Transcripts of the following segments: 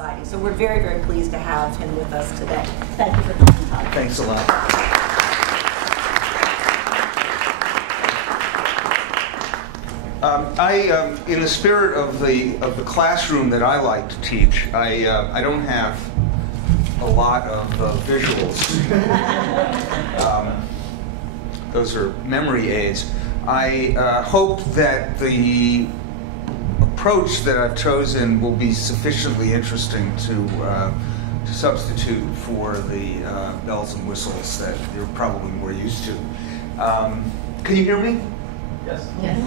society. So we're very, very pleased to have him with us today. Thank you for coming, Todd. Thanks a lot. In the spirit of the classroom that I like to teach, I don't have a lot of visuals. Those are memory aids. I hope that the approach that I've chosen will be sufficiently interesting to substitute for the bells and whistles that you're probably more used to. Can you hear me? Yes. Yes.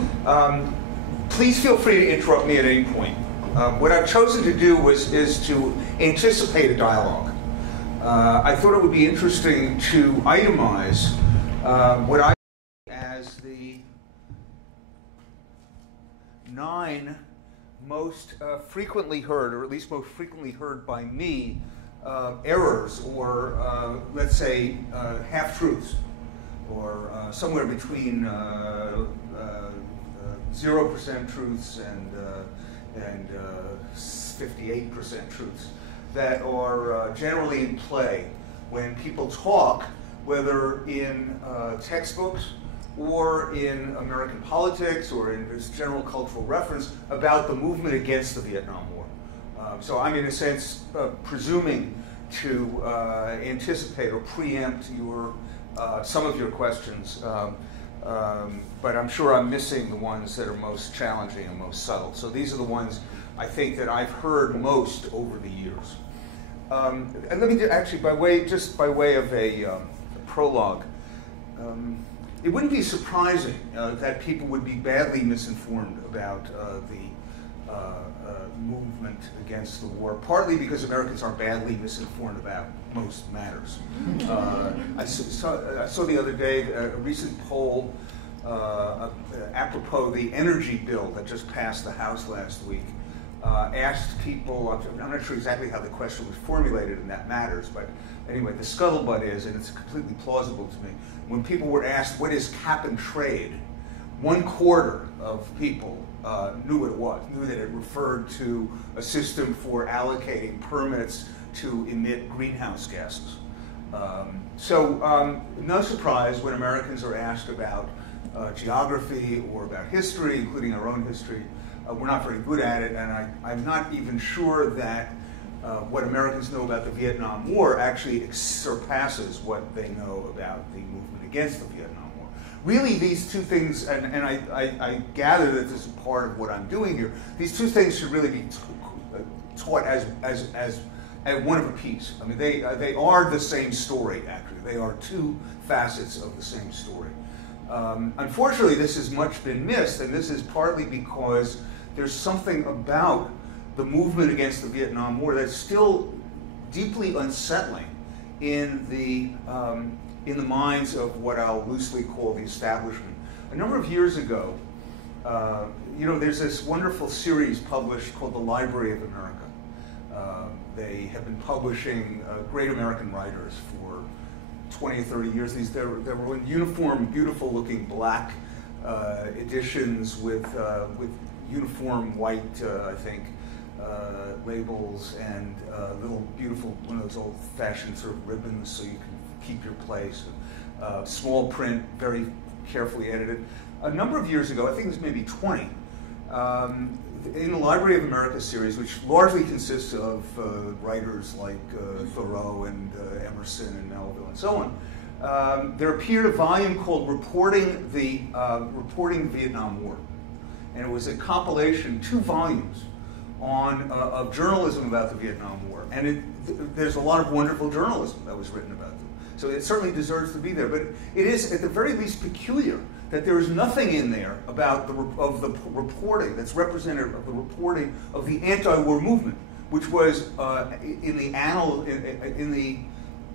Please feel free to interrupt me at any point. What I've chosen to do is to anticipate a dialogue. I thought it would be interesting to itemize what I see as the 9 most frequently heard, or at least most frequently heard by me, errors, or let's say half-truths, or somewhere between 0% truths and 58% truths that are generally in play when people talk, whether in textbooks or in American politics or in this general cultural reference about the movement against the Vietnam War. So I'm in a sense presuming to anticipate or preempt your some of your questions, but I'm sure I'm missing the ones that are most challenging and most subtle. So these are the ones I think that I've heard most over the years. And let me actually, by way of a prologue, it wouldn't be surprising that people would be badly misinformed about the movement against the war, partly because Americans are badly misinformed about most matters. I saw the other day a recent poll apropos the energy bill that just passed the House last week. Asked people, I'm not sure exactly how the question was formulated, and that matters, but anyway, the scuttlebutt is, and it's completely plausible to me, when people were asked what is cap and trade, 1/4 of people knew what it was, knew that it referred to a system for allocating permits to emit greenhouse gases. So no surprise when Americans are asked about geography or about history, including our own history. We're not very good at it, and I'm not even sure that what Americans know about the Vietnam War actually surpasses what they know about the movement against the Vietnam War. Really, these two things, and I gather that this is part of what I'm doing here, these two things should really be taught as one of a piece. I mean, they are the same story, actually. They are two facets of the same story. Unfortunately, this has much been missed, and this is partly because there's something about the movement against the Vietnam War that's still deeply unsettling in the minds of what I'll loosely call the establishment. A number of years ago, there's this wonderful series published called The Library of America. They have been publishing great American writers for 20 or 30 years. There were uniform, beautiful-looking black editions with uniform white, I think, labels and little beautiful, one of those old-fashioned sort of ribbons so you can keep your place. Small print, very carefully edited. A number of years ago, I think it was maybe 20, in the Library of America series, which largely consists of writers like Thoreau and Emerson and Melville and so on, there appeared a volume called Reporting the Vietnam War. And it was a compilation, 2 volumes, of journalism about the Vietnam War. And there's a lot of wonderful journalism that was written about them. So it certainly deserves to be there. But it is, at the very least, peculiar that there is nothing in there about the reporting that's representative of the reporting of the anti-war movement, which was in the annal,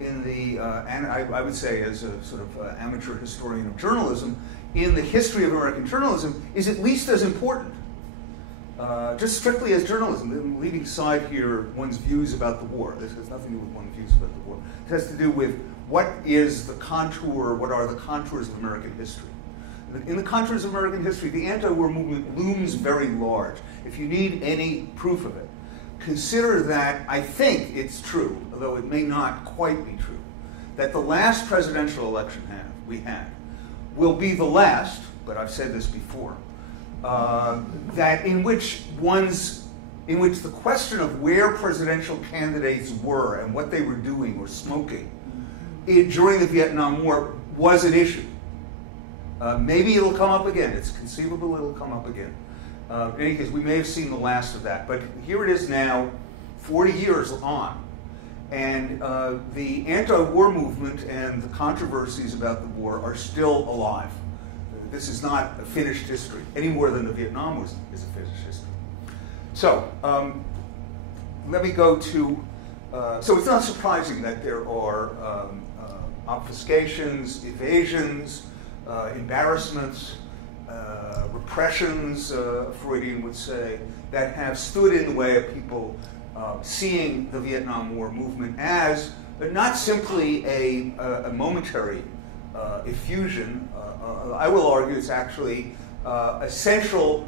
I would say, as a sort of amateur historian of journalism, in the history of American journalism, is at least as important. Just strictly as journalism, leaving aside here one's views about the war. This has nothing to do with one's views about the war. It has to do with what are the contours of American history. In the contours of American history, the anti-war movement looms very large. If you need any proof of it, consider that I think it's true, although it may not quite be true, that the last presidential election we had will be the last, but I've said this before, that in which the question of where presidential candidates were and what they were doing or smoking during the Vietnam War was an issue. Maybe it'll come up again. It's conceivable it'll come up again. In any case, we may have seen the last of that. But here it is now, 40 years on. And the anti-war movement and the controversies about the war are still alive. This is not a finished history, any more than the Vietnam was is a finished history. So let me go to, so it's not surprising that there are obfuscations, evasions, embarrassments, repressions, Freudian would say, that have stood in the way of people seeing the Vietnam War movement as not simply a momentary effusion. I will argue it's actually a central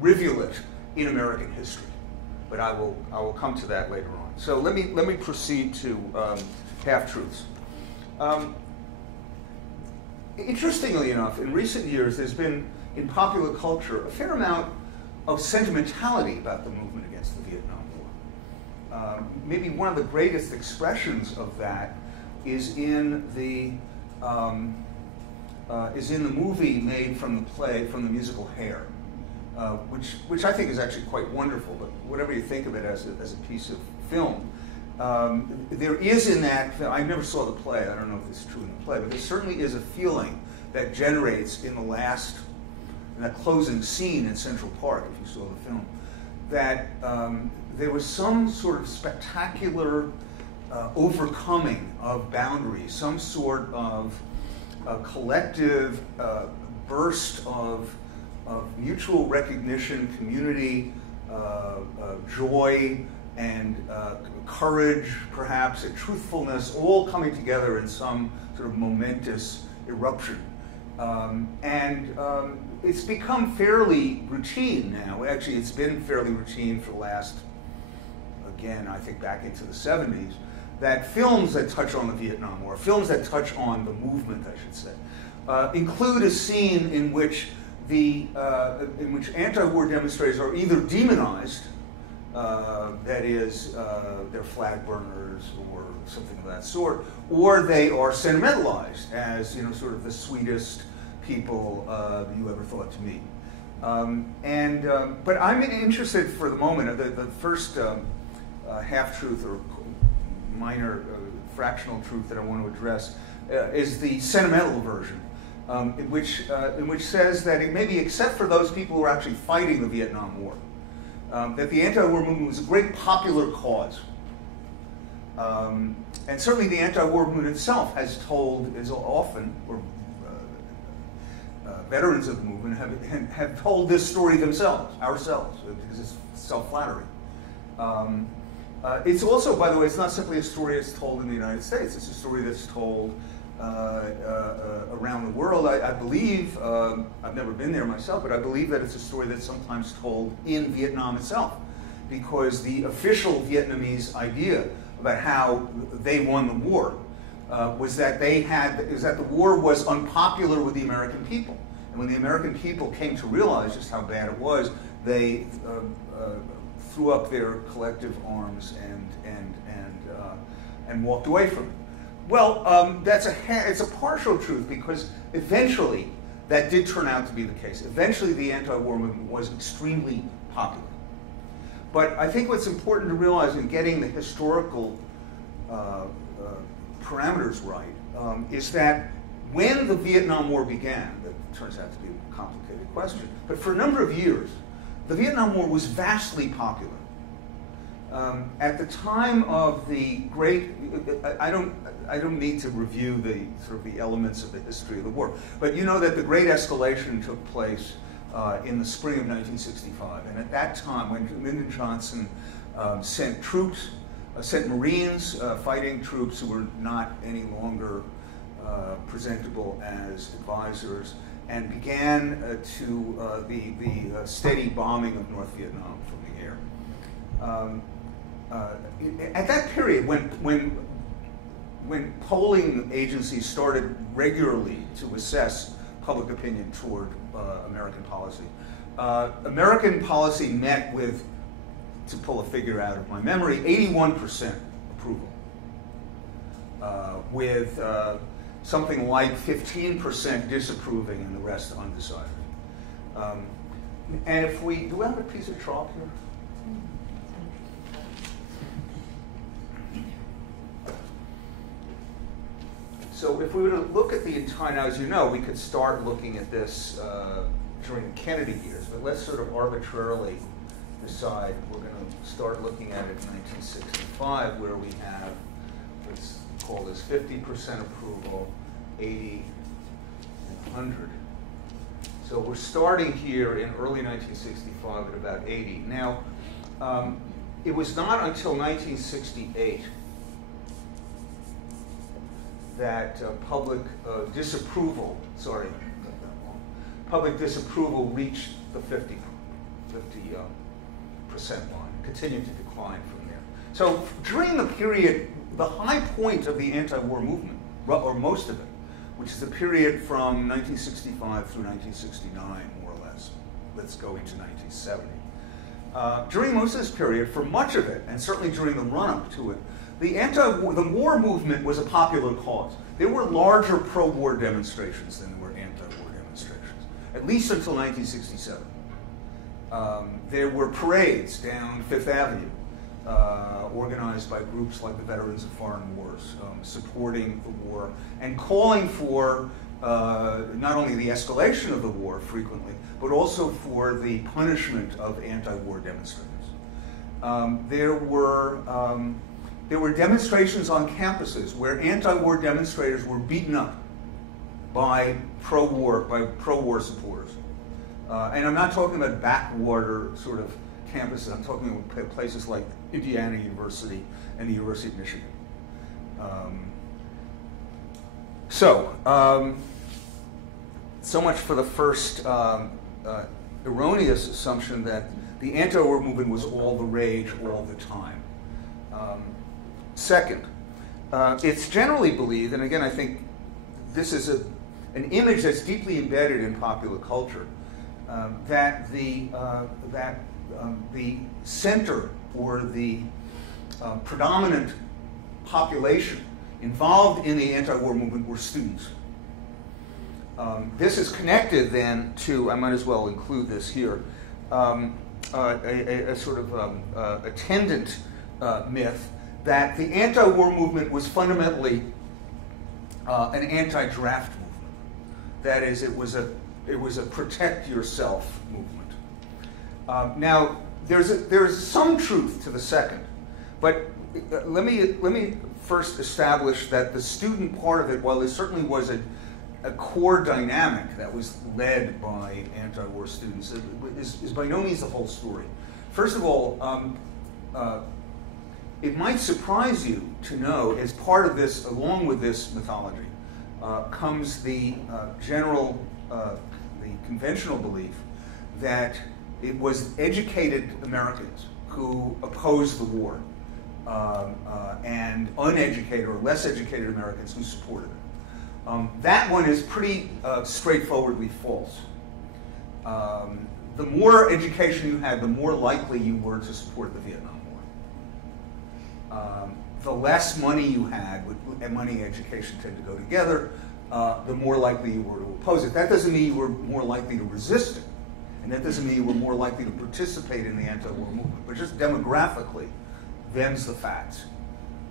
rivulet in American history. But I will come to that later on. So let me proceed to half-truths. Interestingly enough, in recent years, there's been, in popular culture, a fair amount of sentimentality about the movement against the Vietnam War. Maybe one of the greatest expressions of that is in the movie made from the musical Hair, which I think is actually quite wonderful. But whatever you think of it as a piece of film, there is in that film, I never saw the play, I don't know if it's true in the play, but there certainly is a feeling that generates in that closing scene in Central Park, if you saw the film, that there was some sort of spectacular overcoming of boundaries, some sort of collective burst of mutual recognition, community, joy, and courage, perhaps, and truthfulness, all coming together in some sort of momentous eruption. It's become fairly routine now. Actually, it's been fairly routine for the last, again, I think back into the 70s, that films that touch on the Vietnam War, films that touch on the movement, I should say, include a scene in which anti-war demonstrators are either demonized, that is, they're flag burners or something of that sort, or they are sentimentalized as, sort of the sweetest people you ever thought to meet. But I'm interested for the moment, the first half-truth or minor fractional truth that I want to address is the sentimental version, in which says that it maybe, except for those people who are actually fighting the Vietnam War, that the anti-war movement was a great popular cause. And certainly the anti-war movement itself is often, or veterans of the movement have told this story ourselves, because it's self-flattering. It's also, by the way, it's not simply a story that's told in the United States. It's a story that's told around the world. I believe, I've never been there myself, but I believe that it's a story that's sometimes told in Vietnam itself, because the official Vietnamese idea about how they won the war was that the war was unpopular with the American people. And when the American people came to realize just how bad it was, they threw up their collective arms and walked away from it. Well, it's a partial truth, because eventually that did turn out to be the case. Eventually the anti-war movement was extremely popular. But I think what's important to realize in getting the historical parameters right is that when the Vietnam War began, that turns out to be a complicated question, but for a number of years, the Vietnam War was vastly popular. At the time of the great, I don't need to review the elements of the history of the war, but you know that the great escalation took place in the spring of 1965, and at that time, when Lyndon Johnson sent Marines, fighting troops who were not any longer presentable as advisors, and began the steady bombing of North Vietnam from the air. At that period, when polling agencies started regularly to assess public opinion toward American policy met with, to pull a figure out of my memory, 81% approval, with something like 15% disapproving and the rest undecided. And if we, do we have a piece of chalk here? So if we were to look at the entire, now as you know, we could start looking at this during the Kennedy years, but let's sort of arbitrarily decide we're going to start looking at it in 1965, where we have, let's call this 50% approval, 80, and 100. So we're starting here in early 1965 at about 80. Now, it was not until 1968 that public disapproval reached the 50% line, continued to decline from there. So during the period, the high point of the anti-war movement, or most of it, which is the period from 1965 through 1969, more or less, let's go into 1970. During most of this period, for much of it, and certainly during the run-up to it, the war movement was a popular cause. There were larger pro-war demonstrations than there were anti-war demonstrations, at least until 1967. There were parades down Fifth Avenue, organized by groups like the Veterans of Foreign Wars, supporting the war and calling for not only the escalation of the war frequently, but also for the punishment of anti-war demonstrators. There were demonstrations on campuses where anti-war demonstrators were beaten up by pro-war supporters. And I'm not talking about backwater sort of campuses. I'm talking about places like Indiana University and the University of Michigan. So much for the first erroneous assumption that the anti-war movement was all the rage all the time. Second, it's generally believed, and again I think this is an image that's deeply embedded in popular culture, that the center or the predominant population involved in the anti-war movement were students. This is connected then to, I might as well include this here, a sort of attendant myth that the anti-war movement was fundamentally an anti-draft movement. That is, it was a protect yourself movement. Now, there's some truth to the second, but let me first establish that the student part of it, while there certainly was a core dynamic that was led by anti-war students, is by no means the whole story. First of all, it might surprise you to know, as part of this, along with this mythology, comes the conventional belief that it was educated Americans who opposed the war, and uneducated or less educated Americans who supported it. That one is pretty straightforwardly false. The more education you had, the more likely you were to support the Vietnam War. The less money you had, and money and education tend to go together, the more likely you were to oppose it. That doesn't mean you were more likely to resist it, and that doesn't mean you were more likely to participate in the anti-war movement, but just demographically, them's the facts.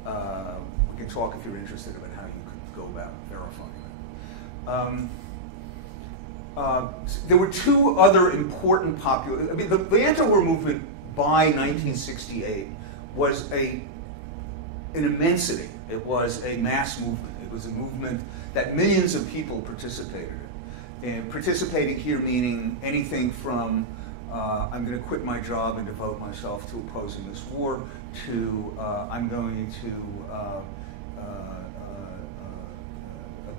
We can talk if you're interested about how you could go about verifying that. There were two other important popular, I mean, the anti-war movement by 1968 was an immensity. It was a mass movement. It was a movement that millions of people participated in. And participating here meaning anything from I'm going to quit my job and devote myself to opposing this war, to I'm going to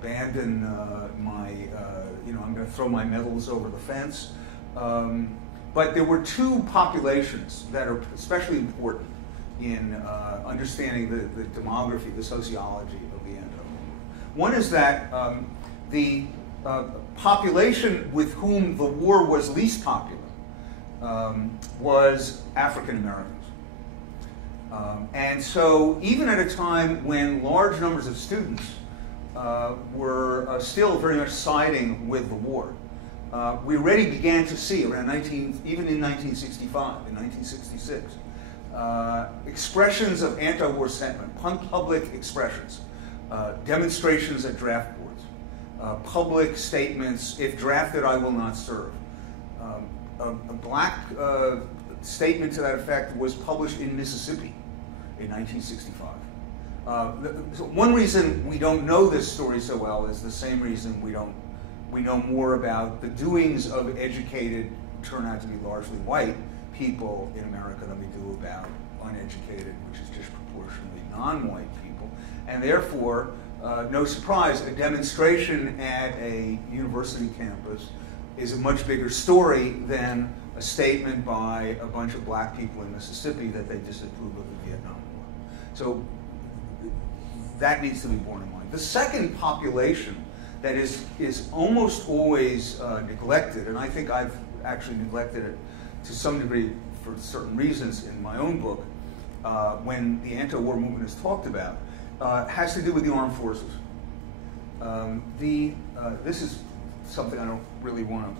abandon I'm going to throw my medals over the fence. But there were two populations that are especially important in understanding the demography, the sociology of the anti-war movement. One is that the population with whom the war was least popular was African Americans. And so even at a time when large numbers of students were still very much siding with the war, we already began to see around even in 1965, in 1966, expressions of anti-war sentiment, public expressions, demonstrations at draft boards, public statements, if drafted, I will not serve. A black statement to that effect was published in Mississippi in 1965. So one reason we don't know this story so well is the same reason we know more about the doings of educated, turn out to be largely white people in America than we do about uneducated, which is disproportionately non-white people. And therefore, no surprise, a demonstration at a university campus is a much bigger story than a statement by a bunch of black people in Mississippi that they disapprove of the Vietnam War. So that needs to be borne in mind. The second population that is almost always neglected, and I think I've actually neglected it to some degree for certain reasons in my own book, when the anti-war movement is talked about, has to do with the armed forces. This is something I don't really want to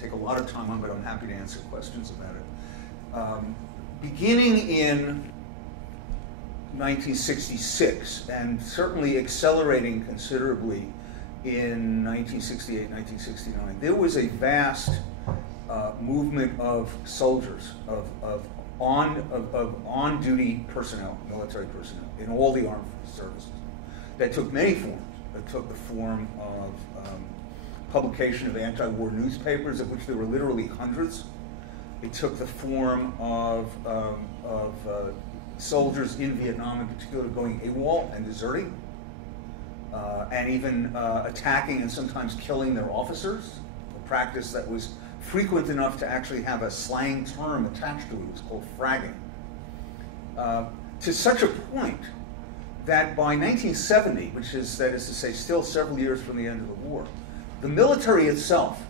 take a lot of time on, but I'm happy to answer questions about it. Beginning in 1966, and certainly accelerating considerably in 1968, 1969, there was a vast movement of soldiers, of on-duty personnel, military personnel, in all the armed services, that took many forms. It took the form of publication of anti-war newspapers, of which there were literally hundreds. It took the form of soldiers in Vietnam, in particular, going AWOL and deserting, and even attacking and sometimes killing their officers, a practice that was frequent enough to actually have a slang term attached to it. It was called fragging. To such a point that by 1970, that is to say, still several years from the end of the war, the military itself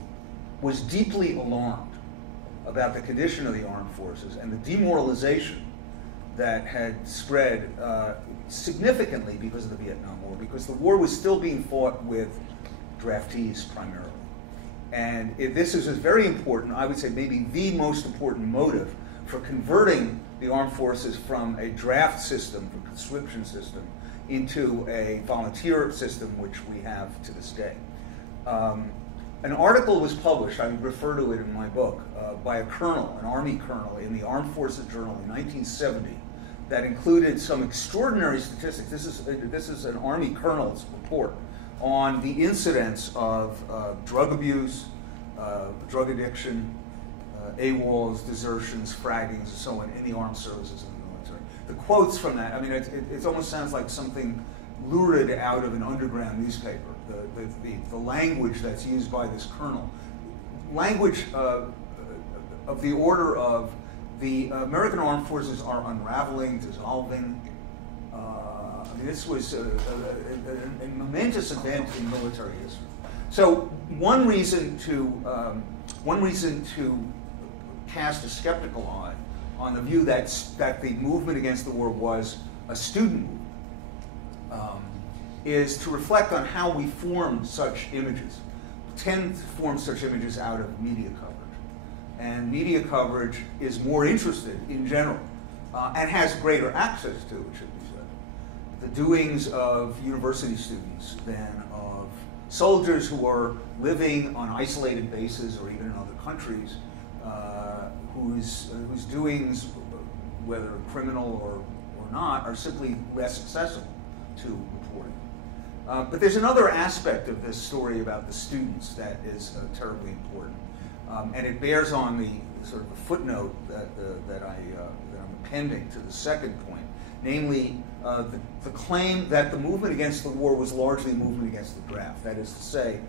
was deeply alarmed about the condition of the armed forces and the demoralization that had spread significantly because of the Vietnam War, because the war was still being fought with draftees primarily. And this is very important, I would say maybe the most important motive for converting the armed forces from a draft system, from a conscription system, into a volunteer system, which we have to this day. An article was published, I refer to it in my book, by a colonel, an Army colonel, in the Armed Forces Journal in 1970, that included some extraordinary statistics. This is an Army colonel's report on the incidence of drug abuse, drug addiction, AWOLs, desertions, fraggings, and so on in the armed services and the military. The quotes from that, I mean, it almost sounds like something lurid out of an underground newspaper. The language that's used by this colonel, language of the order of the American armed forces are unraveling, dissolving. I mean, this was a momentous event in military history. So one reason to cast a skeptical eye on the view that the movement against the war was a student movement is to reflect on how we form such images. We tend to form such images out of media coverage. And media coverage is more interested in general and has greater access to, it should be said, the doings of university students than of soldiers who are living on isolated bases or even in other countries whose doings, whether criminal or not, are simply less accessible to reporting. But there's another aspect of this story about the students that is terribly important. And it bears on the sort of the footnote that I'm appending to the second point, namely the claim that the movement against the war was largely a movement against the draft. That is to say,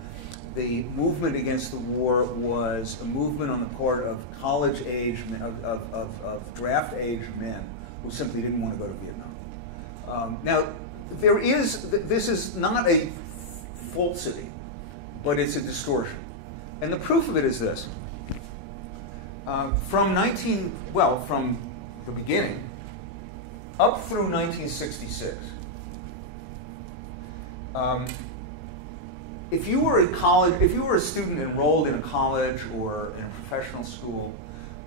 the movement against the war was a movement on the part of college-age, of draft-age men who simply didn't want to go to Vietnam. Now, this is not a falsity, but it's a distortion. And the proof of it is this. From the beginning, up through 1966, if you were a student enrolled in a college or in a professional school,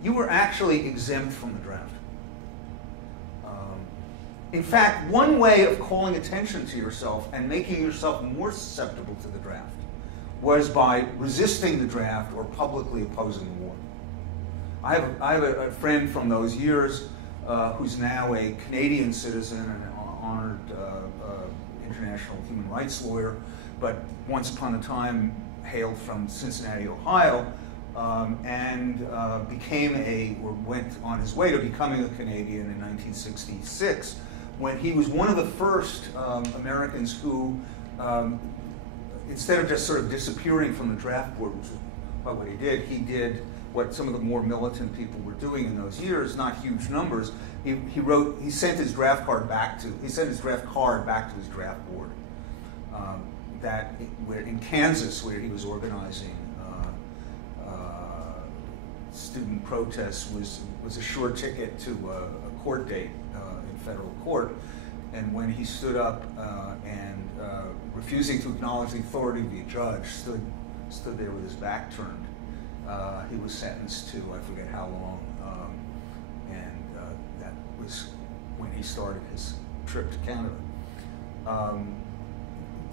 you were actually exempt from the draft. In fact, one way of calling attention to yourself and making yourself more susceptible to the draft was by resisting the draft or publicly opposing the war. I have a friend from those years who's now a Canadian citizen and an honored international human rights lawyer, but once upon a time hailed from Cincinnati, Ohio, and went on his way to becoming a Canadian in 1966, when he was one of the first Americans who, instead of just sort of disappearing from the draft board, which is what he did what some of the more militant people were doing in those years, not huge numbers. He sent his draft card back to his draft board. In Kansas, where he was organizing student protests, was a sure ticket to a court date in federal court. And when he stood up and refusing to acknowledge the authority of the judge, stood there with his back turned, he was sentenced to I forget how long, and that was when he started his trip to Canada.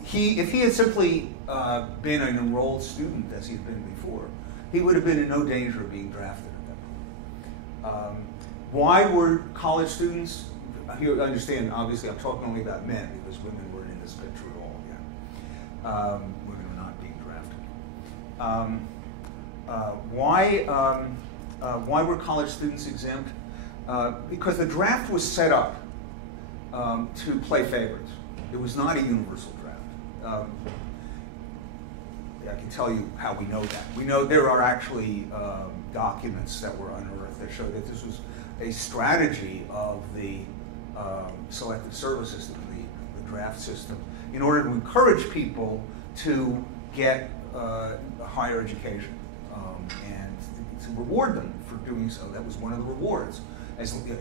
If he had simply been an enrolled student, as he had been before, he would have been in no danger of being drafted at that point. Why were college students? You understand, obviously, I'm talking only about men, because women weren't in this picture at all yet. Women were not being drafted. Why were college students exempt? Because the draft was set up to play favorites. It was not a universal draft. I can tell you how we know that. We know there are actually documents that were unearthed that show that this was a strategy of the selective service system, the draft system, in order to encourage people to get a higher education and to reward them for doing so. That was one of the rewards.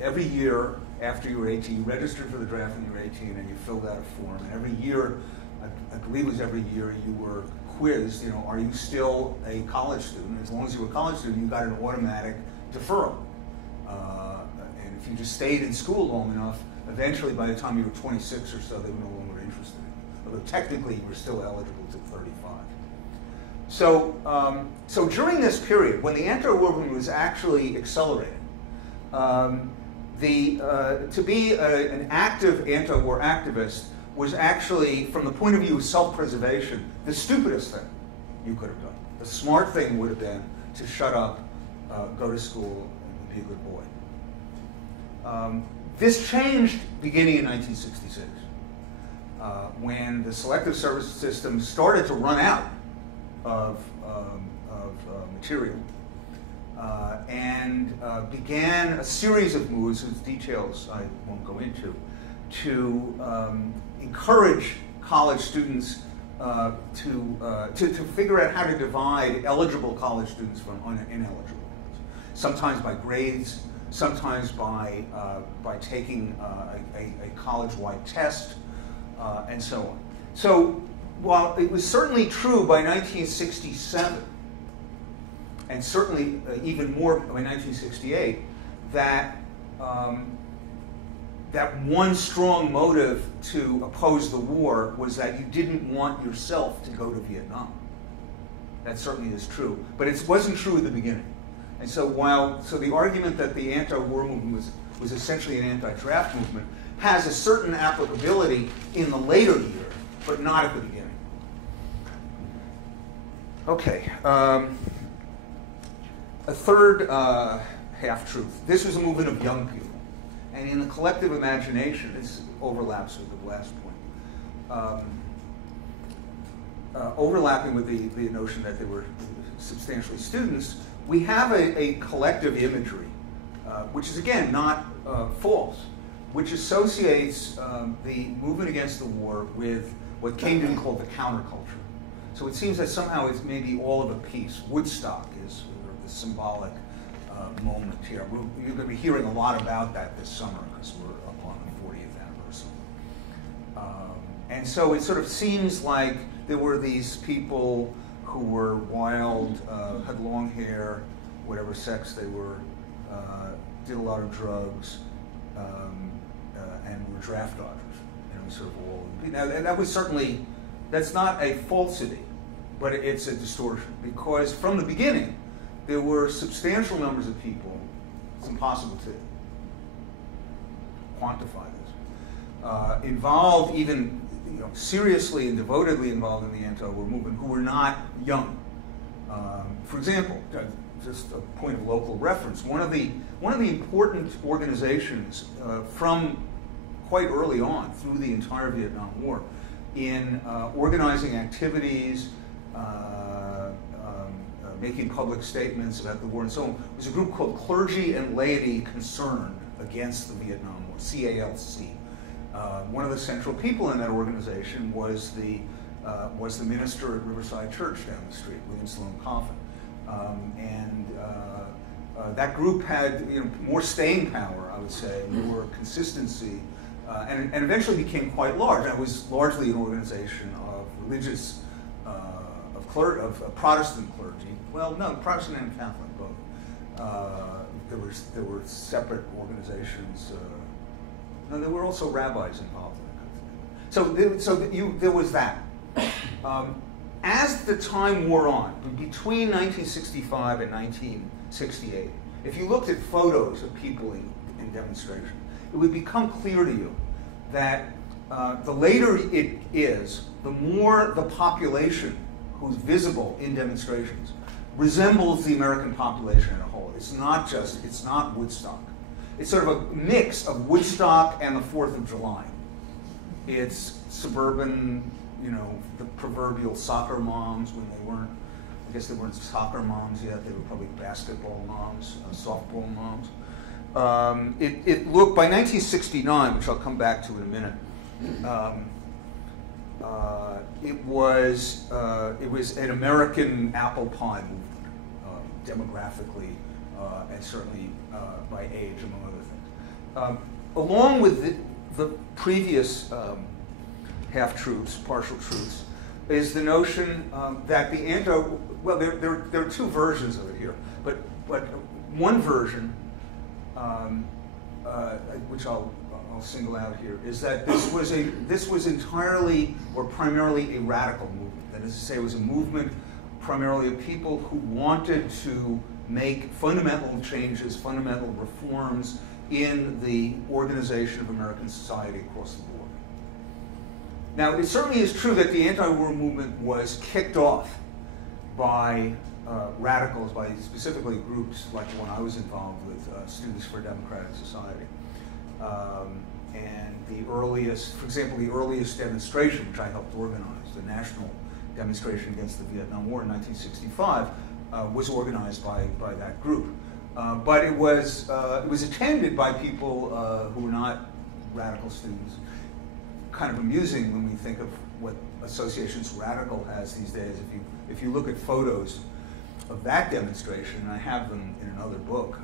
Every year after you were 18, you registered for the draft when you were 18 and you filled out a form. And every year, I believe it was every year, you were quizzed, are you still a college student? As long as you were a college student, you got an automatic deferral. And if you just stayed in school long enough, eventually by the time you were 26 or so, they were no longer interested in you. Although technically you were still eligible to 35. So during this period, when the anti-war movement was actually accelerating, to be an active anti-war activist was actually, from the point of view of self-preservation, the stupidest thing you could have done. The smart thing would have been to shut up, go to school, and be a good boy. This changed beginning in 1966, when the selective service system started to run out of material, and began a series of moves, whose details I won't go into, to encourage college students to figure out how to divide eligible college students from ineligible ones. Sometimes by grades, sometimes by taking a college-wide test, and so on. So while it was certainly true by 1967, and certainly even more by 1968, that that one strong motive to oppose the war was that you didn't want yourself to go to Vietnam. That certainly is true, but it wasn't true at the beginning. And so the argument that the anti-war movement was essentially an anti-draft movement has a certain applicability in the later years, but not at the beginning. Okay, a third half-truth. This was a movement of young people. And in the collective imagination, this overlaps with the last point, overlapping with the notion that they were substantially students, we have a collective imagery, which is again not false, which associates the movement against the war with what Camden called the counterculture. So it seems that somehow it's maybe all of a piece. Woodstock is sort of the symbolic moment here. You're going to be hearing a lot about that this summer because we're up on the 40th anniversary. And so it sort of seems like there were these people who were wild, had long hair, whatever sex they were, did a lot of drugs, and were draft dodgers. You know, sort of all. Now, that was certainly, that's not a falsity, but it's a distortion, because from the beginning, there were substantial numbers of people, it's impossible to quantify this, involved even, you know, seriously and devotedly involved in the anti-war movement who were not young. For example, just a point of local reference, one of the important organizations from quite early on through the entire Vietnam War in organizing activities, making public statements about the war and so on, was a group called Clergy and Laity Concerned Against the Vietnam War, CALC. One of the central people in that organization was the minister at Riverside Church down the street, William Sloane Coffin. That group had, you know, more staying power, I would say, more consistency, and eventually became quite large. It was largely an organization of religious, of Protestant clergy. Well, no, Protestant and Catholic both. There were separate organizations. No, there were also rabbis involved in it. So there was that. As the time wore on, between 1965 and 1968, if you looked at photos of people in demonstration, it would become clear to you that the later it is, the more the population who's visible in demonstrations resembles the American population as a whole. It's not Woodstock. It's sort of a mix of Woodstock and the 4th of July. It's suburban, you know, the proverbial soccer moms when they weren't, I guess they weren't soccer moms yet, they were probably basketball moms, softball moms. It looked, by 1969, which I'll come back to in a minute, it was an American apple pie movement, demographically, and certainly by age, among other things. Along with the previous half-truths, partial truths, is the notion that the well, there are two versions of it here, but one version, which I'll single out here, is that this was entirely or primarily a radical movement. That is to say, it was a movement primarily of people who wanted to make fundamental changes, fundamental reforms in the organization of American society across the board. Now, it certainly is true that the anti-war movement was kicked off by radicals, by specifically groups like the one I was involved with, Students for a Democratic Society. And the earliest, for example, the earliest demonstration, which I helped organize, the national demonstration against the Vietnam War in 1965, was organized by that group. But it was attended by people who were not radical students. Kind of amusing when we think of what associations radical has these days. If you look at photos of that demonstration, and I have them in another book,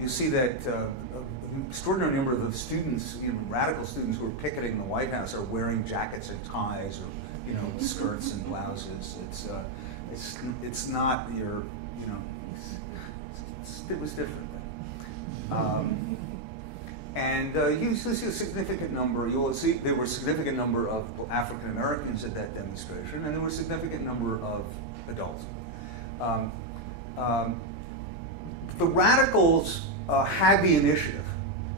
you see that an extraordinary number of the students, you know, radical students who are picketing the White House, are wearing jackets and ties, or, you know, skirts and blouses. It's not your, you know, it was different then. And you see a significant number. You'll see there were a significant number of African Americans at that demonstration, and there were a significant number of adults. The radicals had the initiative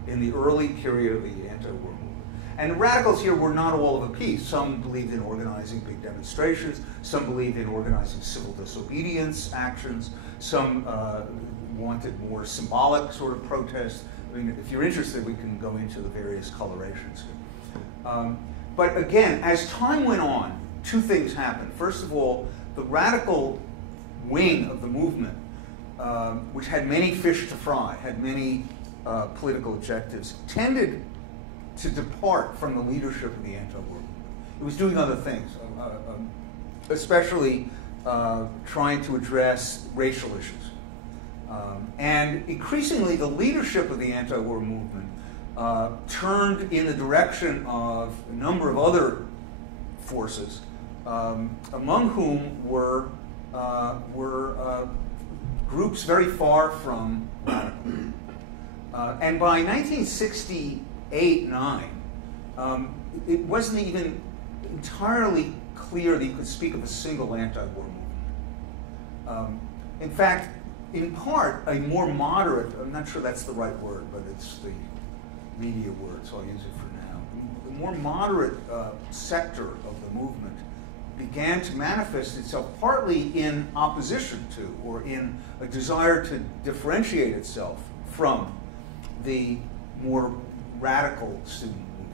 in the early period of the anti-war movement. And the radicals here were not all of a piece. Some believed in organizing big demonstrations. Some believed in organizing civil disobedience actions. Some wanted more symbolic sort of protest. I mean, if you're interested, we can go into the various colorations. But again, as time went on, two things happened. First of all, the radical wing of the movement, which had many fish to fry, had many political objectives, tended to depart from the leadership of the anti-war movement. It was doing other things, especially trying to address racial issues. And increasingly, the leadership of the anti-war movement turned in the direction of a number of other forces, among whom were groups very far from radical. And by 1968-9, it wasn't even entirely clear that you could speak of a single anti-war movement. In fact, in part, a more moderate, I'm not sure that's the right word, but it's the media word, so I'll use it for now. The more moderate sector of the movement began to manifest itself partly in opposition to, or in a desire to differentiate itself from, the more radical student movement.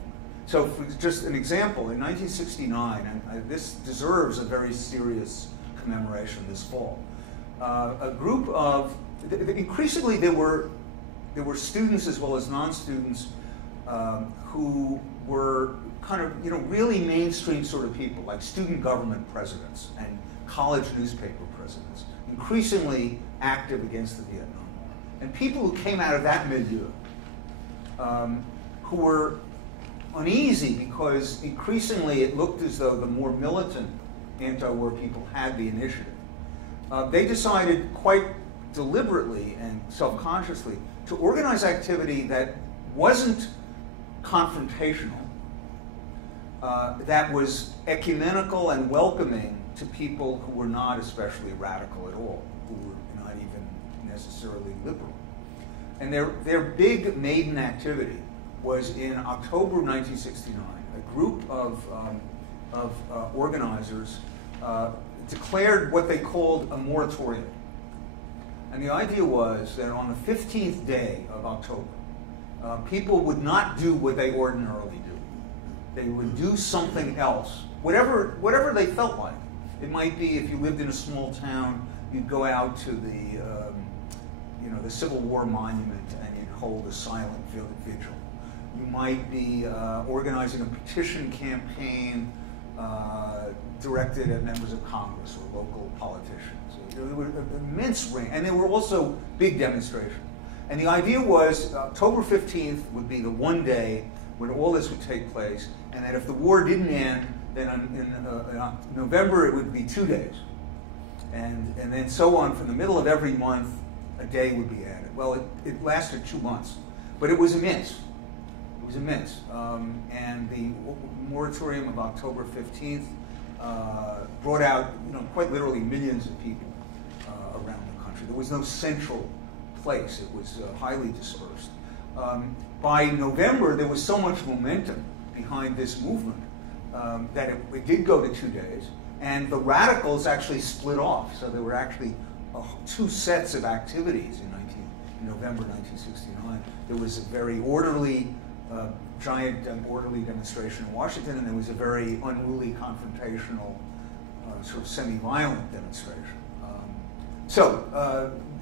So for just an example, in 1969, and this deserves a very serious commemoration this fall, a group of, increasingly there were students as well as non-students who were kind of, really mainstream sort of people, like student government presidents and college newspaper presidents, increasingly active against the Vietnam War. And people who came out of that milieu, who were uneasy because increasingly it looked as though the more militant anti-war people had the initiative. They decided quite deliberately and self-consciously to organize activity that wasn't confrontational, that was ecumenical and welcoming to people who were not especially radical at all, who were not even necessarily liberal. And their big maiden activity was in October 1969. A group of organizers declared what they called a moratorium. And the idea was that on the 15th day of October, people would not do what they ordinarily do. They would do something else, whatever they felt like. It might be, if you lived in a small town, you'd go out to the Civil War monument and you'd hold a silent vigil. You might be organizing a petition campaign directed at members of Congress or local politicians. There were an immense range, and there were also big demonstrations. And the idea was October 15th would be the one day when all this would take place, and that if the war didn't end, then in November it would be 2 days. And then so on, from the middle of every month, a day would be added. Well, it lasted 2 months, but it was immense. It was immense. And the moratorium of October 15th brought out, quite literally millions of people around the country. There was no central place. It was highly dispersed. By November, there was so much momentum behind this movement that it did go to 2 days. And the radicals actually split off. So there were actually two sets of activities in November 1969. There was a very orderly, giant orderly demonstration in Washington, and there was a very unruly, confrontational, sort of semi-violent demonstration. So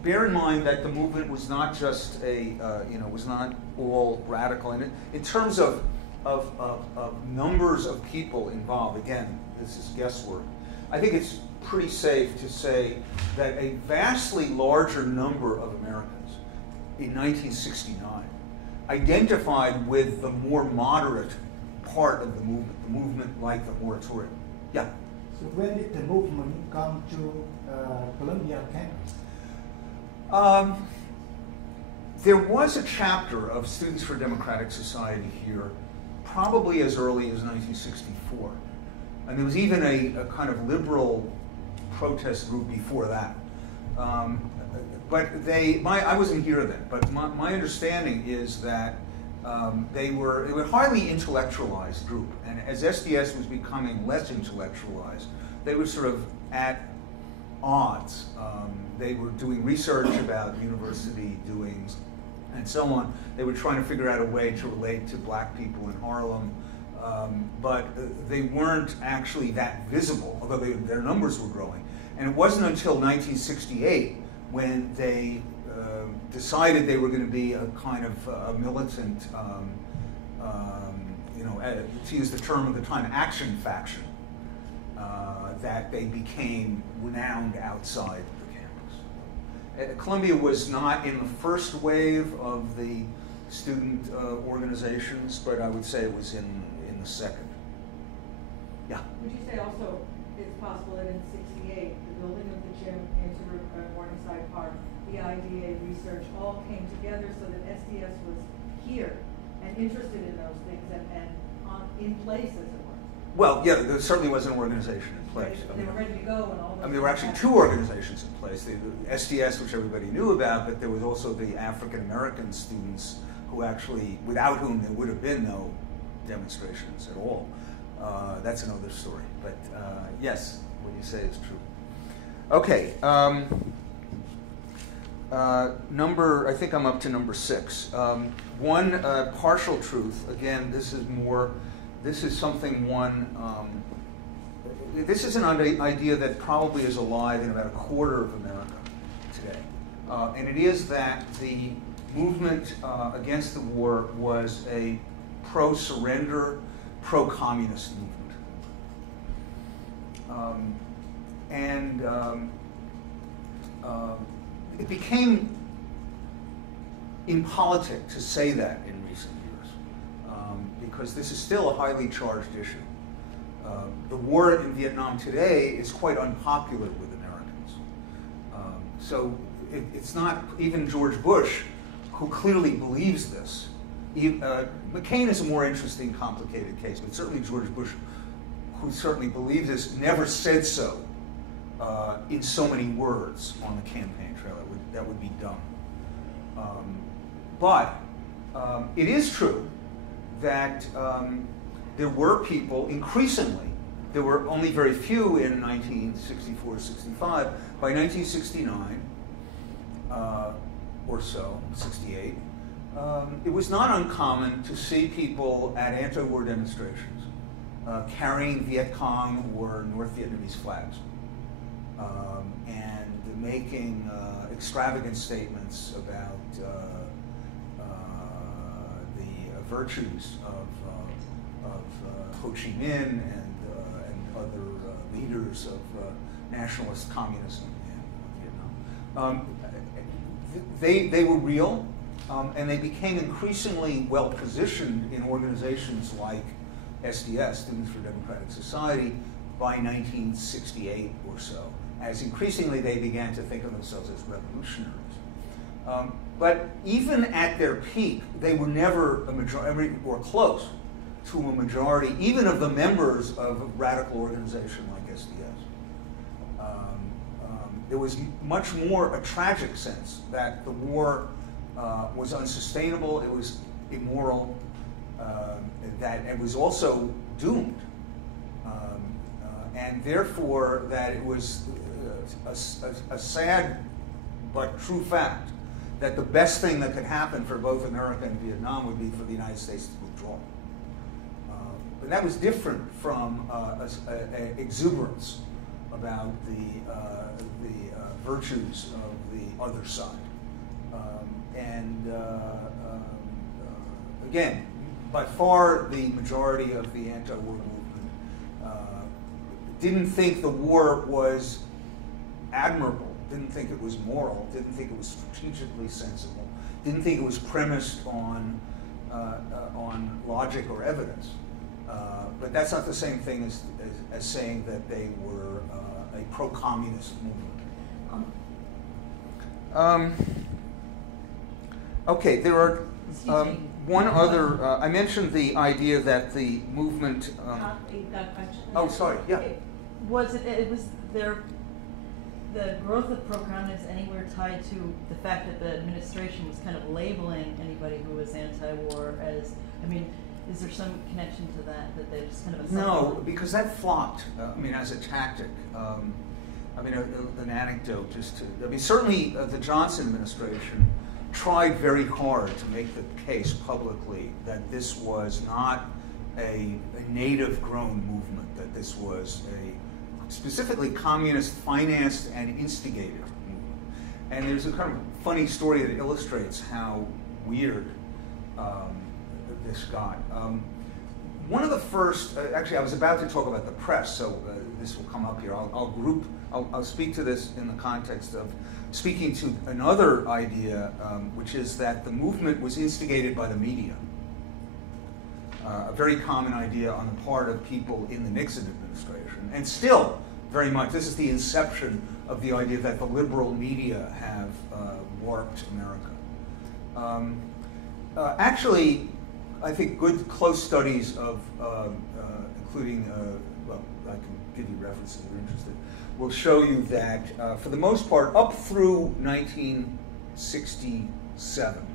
bear in mind that the movement was not just was not all radical. And in terms of numbers of people involved, again, this is guesswork. I think it's pretty safe to say that a vastly larger number of Americans in 1969 identified with the more moderate part of the movement like the moratorium. Yeah? So when did the movement come to Columbia campus? There was a chapter of Students for Democratic Society here probably as early as 1964. And there was even a kind of liberal protest group before that. But I wasn't here then, but my understanding is that they were a highly intellectualized group. And as SDS was becoming less intellectualized, they were sort of at odds. They were doing research about university doings, and so on. They were trying to figure out a way to relate to black people in Harlem, but they weren't actually that visible, although their numbers were growing. And it wasn't until 1968 when they decided they were going to be a kind of a militant, to use the term of the time, action faction, that they became renowned outside the campus. Columbia was not in the first wave of the student organizations, but I would say it was in the second. Yeah? Would you say also it's possible that in '68, the building of the gym into Morningside Park, the IDA research all came together so that SDS was here and interested in those things and in place, as it were? Well, yeah, there certainly was an organization in place. Right, they were ready to go and all those. There were actually two organizations in place. The SDS, which everybody knew about, but there was also the African American students who actually, without whom there would have been no demonstrations at all. That's another story. But yes, what you say is true. Okay. I think I'm up to number 6. One partial truth. Again, this is something this is an idea that probably is alive in about a quarter of America today. And it is that the movement against the war was a pro-surrender, pro-communist movement. It became impolitic to say that in recent years, because this is still a highly charged issue. The war in Vietnam today is quite unpopular with Americans. So it's not even George Bush, who clearly believes this. McCain is a more interesting, complicated case, but certainly George Bush, who certainly believes this, never said so in so many words on the campaign trail. That would be dumb. But it is true that there were people, increasingly, there were only very few in 1964, 65. By 1969, or so, 68, it was not uncommon to see people at anti-war demonstrations carrying Viet Cong or North Vietnamese flags and making extravagant statements about the virtues of Ho Chi Minh and other leaders of nationalist communism in Vietnam. They were real, and they became increasingly well positioned in organizations like SDS, Students for Democratic Society, by 1968 or so, as increasingly they began to think of themselves as revolutionaries. But even at their peak, they were never a majority, or close to a majority, even of the members of a radical organization like SDS. There was much more a tragic sense that the war was unsustainable, it was immoral, that it was also doomed, and therefore that it was a sad but true fact that the best thing that could happen for both America and Vietnam would be for the United States to withdraw. But that was different from exuberance about the virtues of the other side. Again, by far the majority of the anti-war movement didn't think the war was admirable, didn't think it was moral, didn't think it was strategically sensible, didn't think it was premised on logic or evidence. But that's not the same thing as saying that they were a pro-communist movement. Okay, there are one other. I mentioned the idea that the movement. You've got a question? Oh, sorry. Yeah. Was the growth of pro-communism anywhere tied to the fact that the administration was kind of labeling anybody who was anti-war as? I mean, is there some connection to that they just kind of? No, because that flopped. As a tactic. An anecdote just to. Certainly the Johnson administration tried very hard to make the case publicly that this was not a native-grown movement, that this was a specifically communist-financed and instigated movement. And there's a kind of funny story that illustrates how weird this got. One of the first, actually I was about to talk about the press, so this will come up here. I'll speak to this in the context of speaking to another idea, which is that the movement was instigated by the media. A very common idea on the part of people in the Nixon administration, and still very much, this is the inception of the idea that the liberal media have warped America. Actually, I think good close studies of, including, well, I can give you references if you're interested, will show you that for the most part, up through 1967,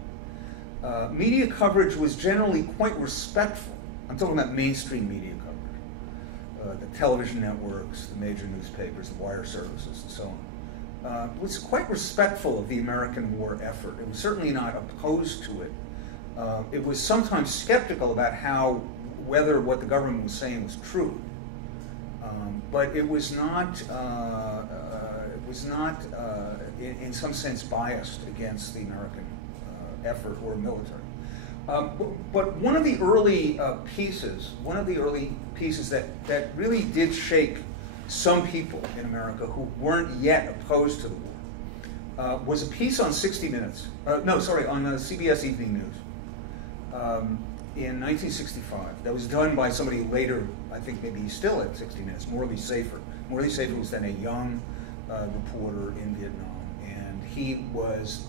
media coverage was generally quite respectful. I'm talking about mainstream media coverage. The television networks, the major newspapers, the wire services, and so on. Was quite respectful of the American war effort. It was certainly not opposed to it. It was sometimes skeptical about whether what the government was saying was true. But it was not in some sense biased against the American effort or military. But one of the early pieces that really did shake some people in America who weren't yet opposed to the war was a piece on 60 Minutes. On CBS Evening News. In 1965, that was done by somebody later, I think maybe he's still at 60 Minutes, Morley Safer. Morley Safer was then a young reporter in Vietnam, and he was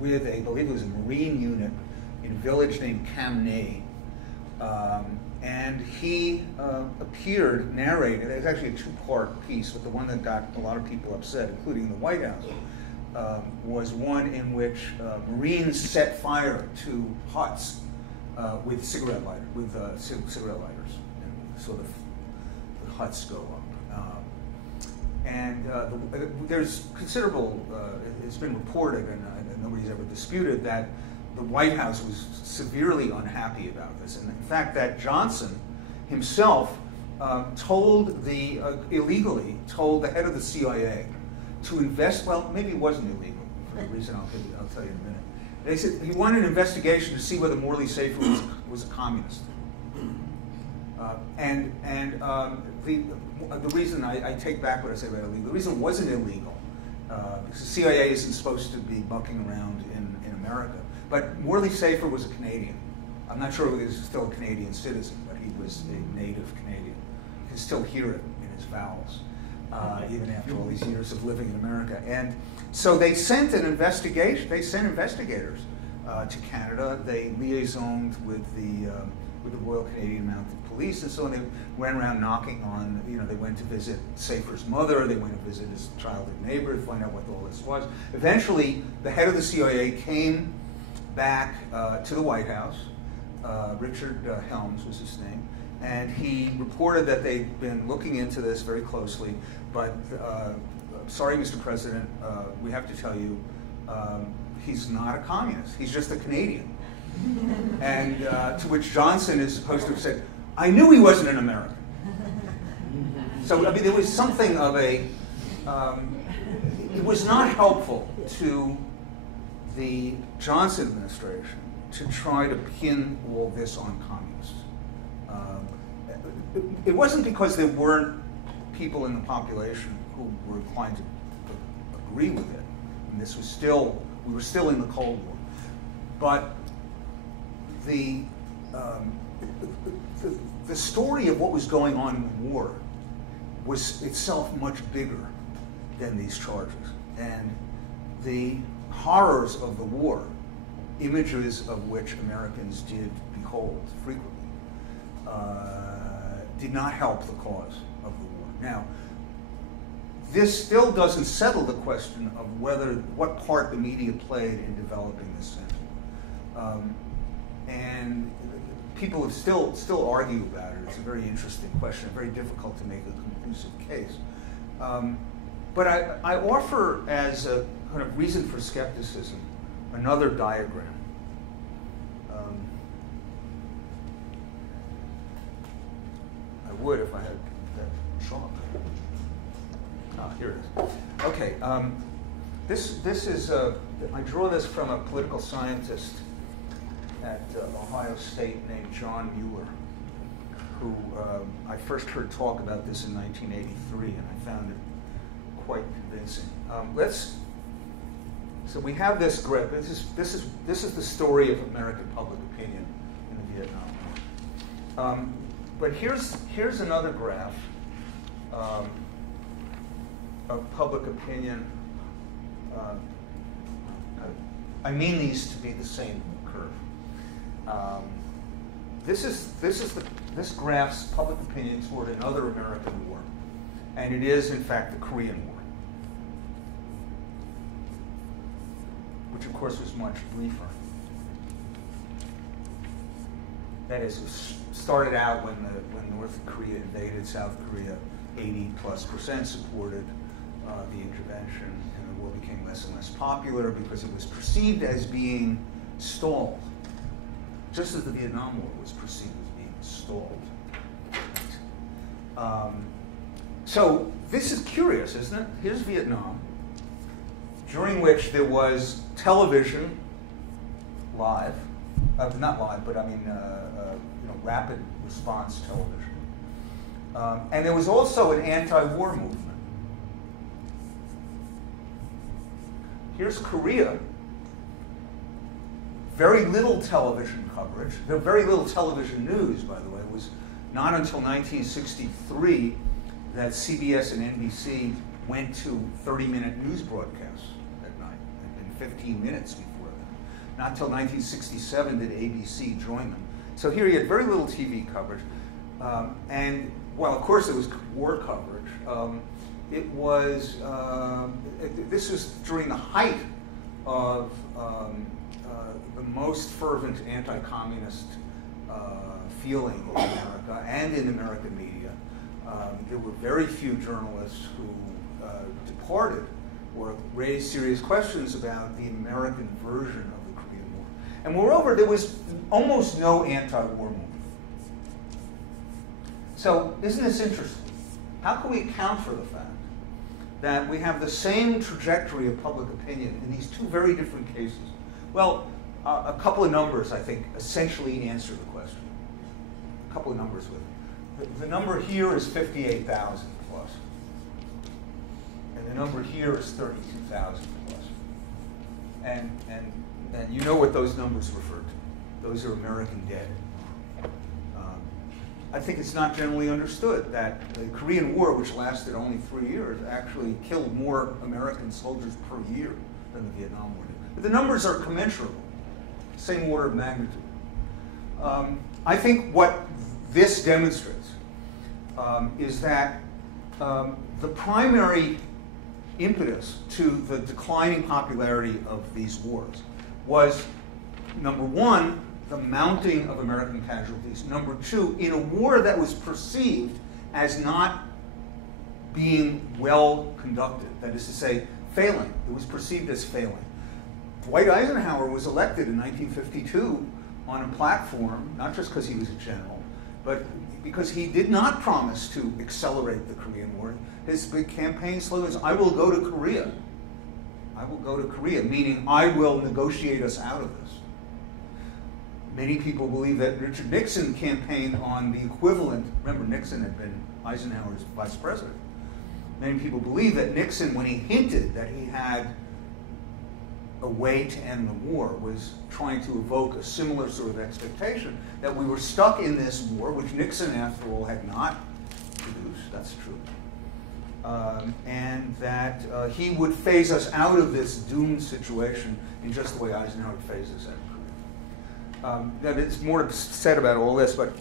with I believe it was a Marine unit in a village named Cam Nay, and he appeared, narrated, it was actually a two-part piece, but the one that got a lot of people upset, including the White House, was one in which Marines set fire to huts with cigarette lighters, and sort of the huts go up. There's considerable, it's been reported, and nobody's ever disputed, that the White House was severely unhappy about this. And in fact, that Johnson himself illegally told the head of the CIA to invest, well, maybe it wasn't illegal, for the reason I'll tell you in a minute. They said he wanted an investigation to see whether Morley Safer was a communist. The reason I take back what I say about illegal, the reason it wasn't illegal, because the CIA isn't supposed to be bucking around in America, but Morley Safer was a Canadian. I'm not sure if he was still a Canadian citizen, but he was a native Canadian. You can still hear it in his vowels, even after all these years of living in America. And so they sent an investigation. They sent investigators to Canada. They liaisoned with the Royal Canadian Mounted Police, and so on. They went around knocking on. They went to visit Safer's mother. They went to visit his childhood neighbor to find out what all this was. Eventually, the head of the CIA came back to the White House. Richard Helms was his name, and he reported that they'd been looking into this very closely, but sorry, Mr. President, we have to tell you, he's not a communist. He's just a Canadian. And to which Johnson is supposed to have said, I knew he wasn't an American. So, I mean, there was something of a, it was not helpful to the Johnson administration to try to pin all this on communists. It wasn't because there weren't people in the population who were inclined to agree with it. And this was still, we were still in the Cold War. But the story of what was going on in the war was itself much bigger than these charges. And the horrors of the war, images of which Americans did behold frequently, did not help the cause of the war. Now, this still doesn't settle the question of what part the media played in developing this sentiment. And people have still argue about it. It's a very interesting question, very difficult to make a conclusive case. But I offer as a kind of reason for skepticism another diagram. I would if I had that chalk. Ah, here it is. Okay, this is I draw this from a political scientist at Ohio State named John Mueller, who I first heard talk about this in 1983, and I found it quite convincing. So we have this graph. This is the story of American public opinion in the Vietnam War. But here's another graph of public opinion. I mean these to be the same curve. This graph's public opinion toward another American war, and it is in fact the Korean War, which of course was much briefer. That is, it started out when North Korea invaded South Korea. 80+% supported the intervention, and the war became less and less popular because it was perceived as being stalled, just as the Vietnam War was perceived as being stalled. So this is curious, isn't it? Here's Vietnam, during which there was television live, not live, but I mean rapid response television. And there was also an anti-war movement. Here's Korea. Very little television coverage. There very little television news, by the way. It was not until 1963 that CBS and NBC went to 30-minute news broadcasts at night, and 15 minutes before that. Not until 1967 did ABC join them. So here you had very little TV coverage. And while, of course, there was war coverage, this was during the height of the most fervent anti-communist feeling in America and in American media. There were very few journalists who departed or raised serious questions about the American version of the Korean War. And moreover, there was almost no anti-war movement. So isn't this interesting? How can we account for the fact that we have the same trajectory of public opinion in these two very different cases? Well, a couple of numbers, I think, essentially answer the question. A couple of numbers with it. The number here is 58,000 plus. And the number here is 32,000 plus. And you know what those numbers refer to. Those are American dead. I think it's not generally understood that the Korean War, which lasted only 3 years, actually killed more American soldiers per year than the Vietnam War did. But the numbers are commensurable, same order of magnitude. I think what this demonstrates is that the primary impetus to the declining popularity of these wars was, number one, the mounting of American casualties. Number two, in a war that was perceived as not being well conducted, that is to say, failing. It was perceived as failing. Dwight Eisenhower was elected in 1952 on a platform, not just because he was a general, but because he did not promise to accelerate the Korean War. His big campaign slogan is, "I will go to Korea." I will go to Korea, meaning I will negotiate us out of this. Many people believe that Richard Nixon campaigned on the equivalent. Remember, Nixon had been Eisenhower's vice president. Many people believe that Nixon, when he hinted that he had a way to end the war, was trying to evoke a similar sort of expectation that we were stuck in this war, which Nixon, after all, had not produced. That's true. And that he would phase us out of this doomed situation in just the way Eisenhower phased us out of Korea. There's more to be said about all this, but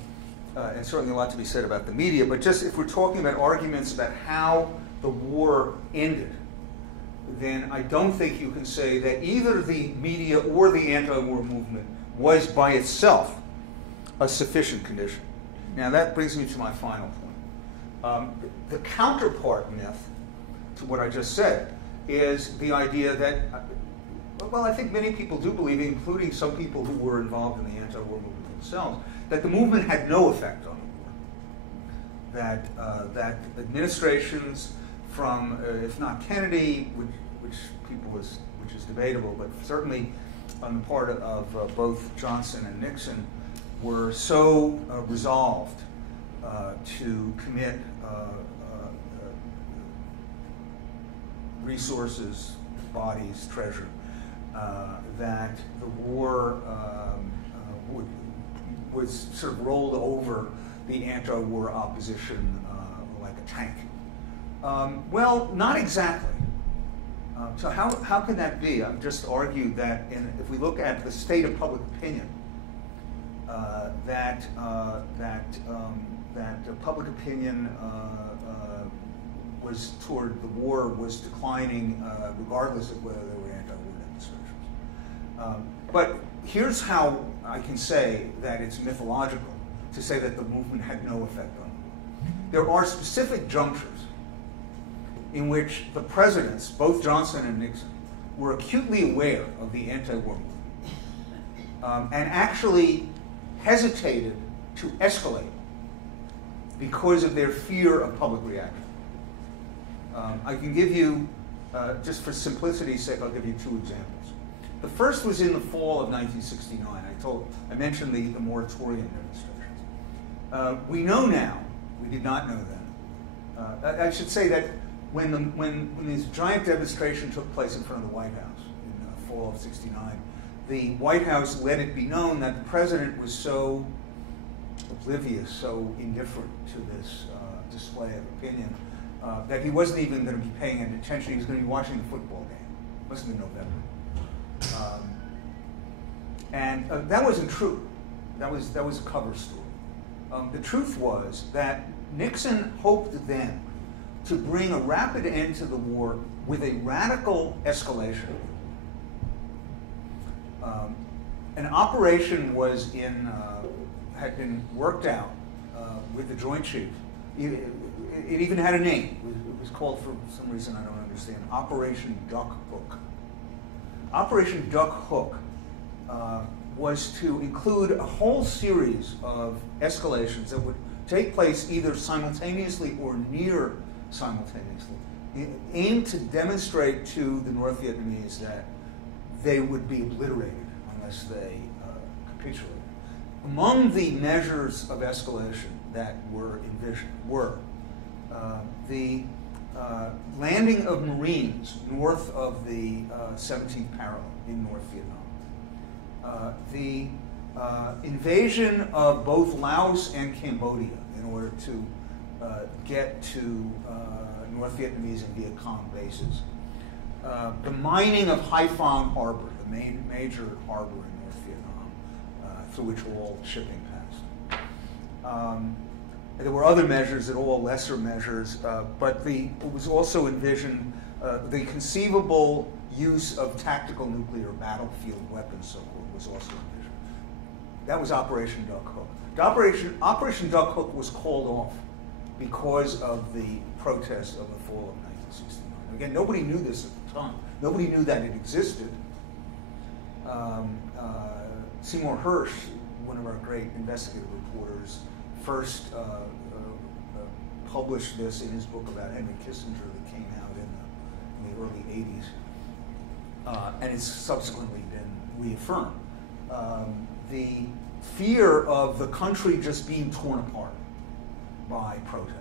and certainly a lot to be said about the media. But just if we're talking about arguments about how the war ended, then I don't think you can say that either the media or the anti-war movement was by itself a sufficient condition. Now that brings me to my final point. The counterpart myth to what I just said is the idea that well, I think many people do believe, including some people who were involved in the anti-war movement themselves, that the movement had no effect on the war. That administrations from, if not Kennedy, which is debatable, but certainly on the part of both Johnson and Nixon, were so resolved to commit resources, bodies, treasure, that the war was sort of rolled over the anti-war opposition like a tank. Well, not exactly. So how can that be? I've just argued that if we look at the state of public opinion, that public opinion was toward the war was declining regardless of whether there were anti-war demonstrations. But here's how I can say that it's mythological to say that the movement had no effect on the war. There are specific junctures in which the presidents, both Johnson and Nixon, were acutely aware of the anti-war movement and actually hesitated to escalate because of their fear of public reaction. I can give you, just for simplicity's sake, I'll give you two examples. The first was in the fall of 1969. I mentioned the moratorium demonstrations. We know now, we did not know then. I should say that when this giant demonstration took place in front of the White House in the fall of '69, the White House let it be known that the president was so oblivious, so indifferent to this display of opinion, that he wasn't even going to be paying any attention. He was going to be watching the football game. It must have been November. And that wasn't true. That was a cover story. The truth was that Nixon hoped then to bring a rapid end to the war with a radical escalation. An operation had been worked out with the Joint Chiefs. It even had a name. It was called, for some reason I don't understand, Operation Duckhook. Operation Duckhook was to include a whole series of escalations that would take place either simultaneously or near simultaneously, aimed to demonstrate to the North Vietnamese that they would be obliterated unless they capitulated. Among the measures of escalation that were envisioned were the landing of Marines north of the 17th parallel in North Vietnam, the invasion of both Laos and Cambodia in order to get to North Vietnamese and Viet Cong bases, the mining of Haiphong Harbor, the major harbor in North Vietnam, through which all shipping passed. There were other measures, all lesser measures, but it was also envisioned the conceivable use of tactical nuclear battlefield weapons, so-called, was also envisioned. That was Operation Duckhook. Operation Duckhook was called off because of the protests of the fall of 1969. Again, nobody knew this at the time. Nobody knew that it existed. Seymour Hersh, one of our great investigative reporters, first published this in his book about Henry Kissinger that came out in the early 80s, and it's subsequently been reaffirmed. The fear of the country just being torn apart by protest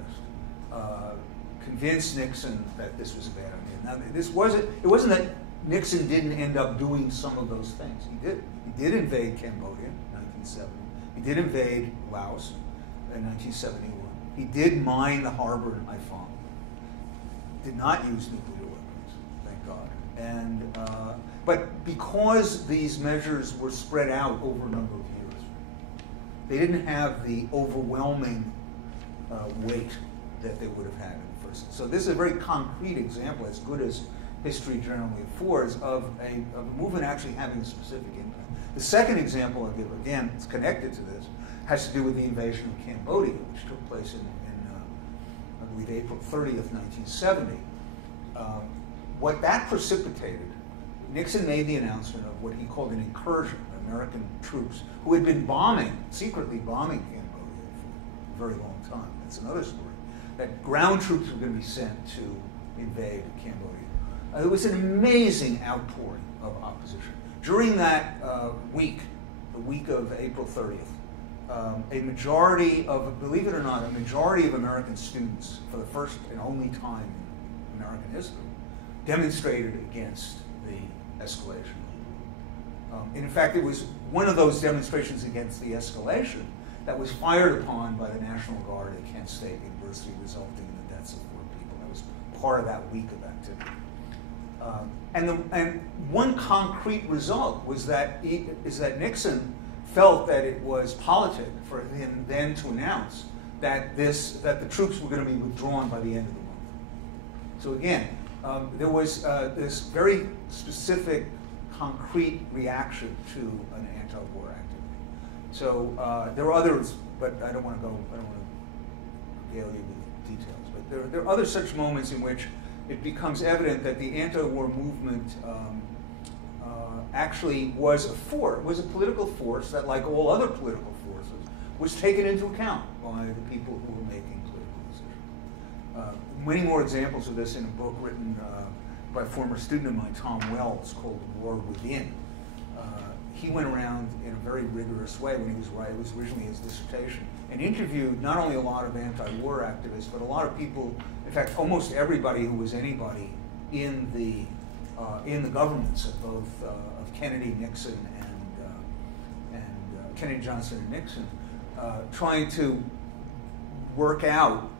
convinced Nixon that this was a bad idea. Now, it wasn't that Nixon didn't end up doing some of those things. He did. He did invade Cambodia in 1970. He did invade Laos in 1971. He did mine the harbor in Haiphong. Did not use nuclear weapons, thank God. And but because these measures were spread out over a number of years, they didn't have the overwhelming weight that they would have had in the first. So this is a very concrete example, as good as history generally affords, of a movement actually having a specific impact. The second example I'll give, again, it's connected to this, has to do with the invasion of Cambodia, which took place in I believe, April 30th, 1970. What that precipitated Nixon made the announcement of what he called an incursion of American troops who had been secretly bombing Cambodia for a very long time. That's another story. That ground troops were going to be sent to invade Cambodia. There was an amazing outpouring of opposition. During that week, the week of April 30th, a majority of, believe it or not, a majority of American students, for the first and only time in American history, demonstrated against the escalation. And in fact, it was one of those demonstrations against the escalation that was fired upon by the National Guard at Kent State University, resulting in the deaths of 4 people. That was part of that week of activity. And one concrete result was that Nixon felt that it was politic for him then to announce that the troops were going to be withdrawn by the end of the month. So again, there was this very specific, concrete reaction to an anti-war activity. So there are others, but I don't want to regale you with details. But there are other such moments in which it becomes evident that the anti-war movement actually was a political force that, like all other political forces, was taken into account by the people who were making political decisions. Many more examples of this in a book written by a former student of mine, Tom Wells, called The War Within. He went around in a very rigorous way when he was writing, it was originally his dissertation, and interviewed not only a lot of anti-war activists, but a lot of people, in fact, almost everybody who was anybody in the governments of both of Kennedy, Nixon, and Kennedy, Johnson, and Nixon, trying to work out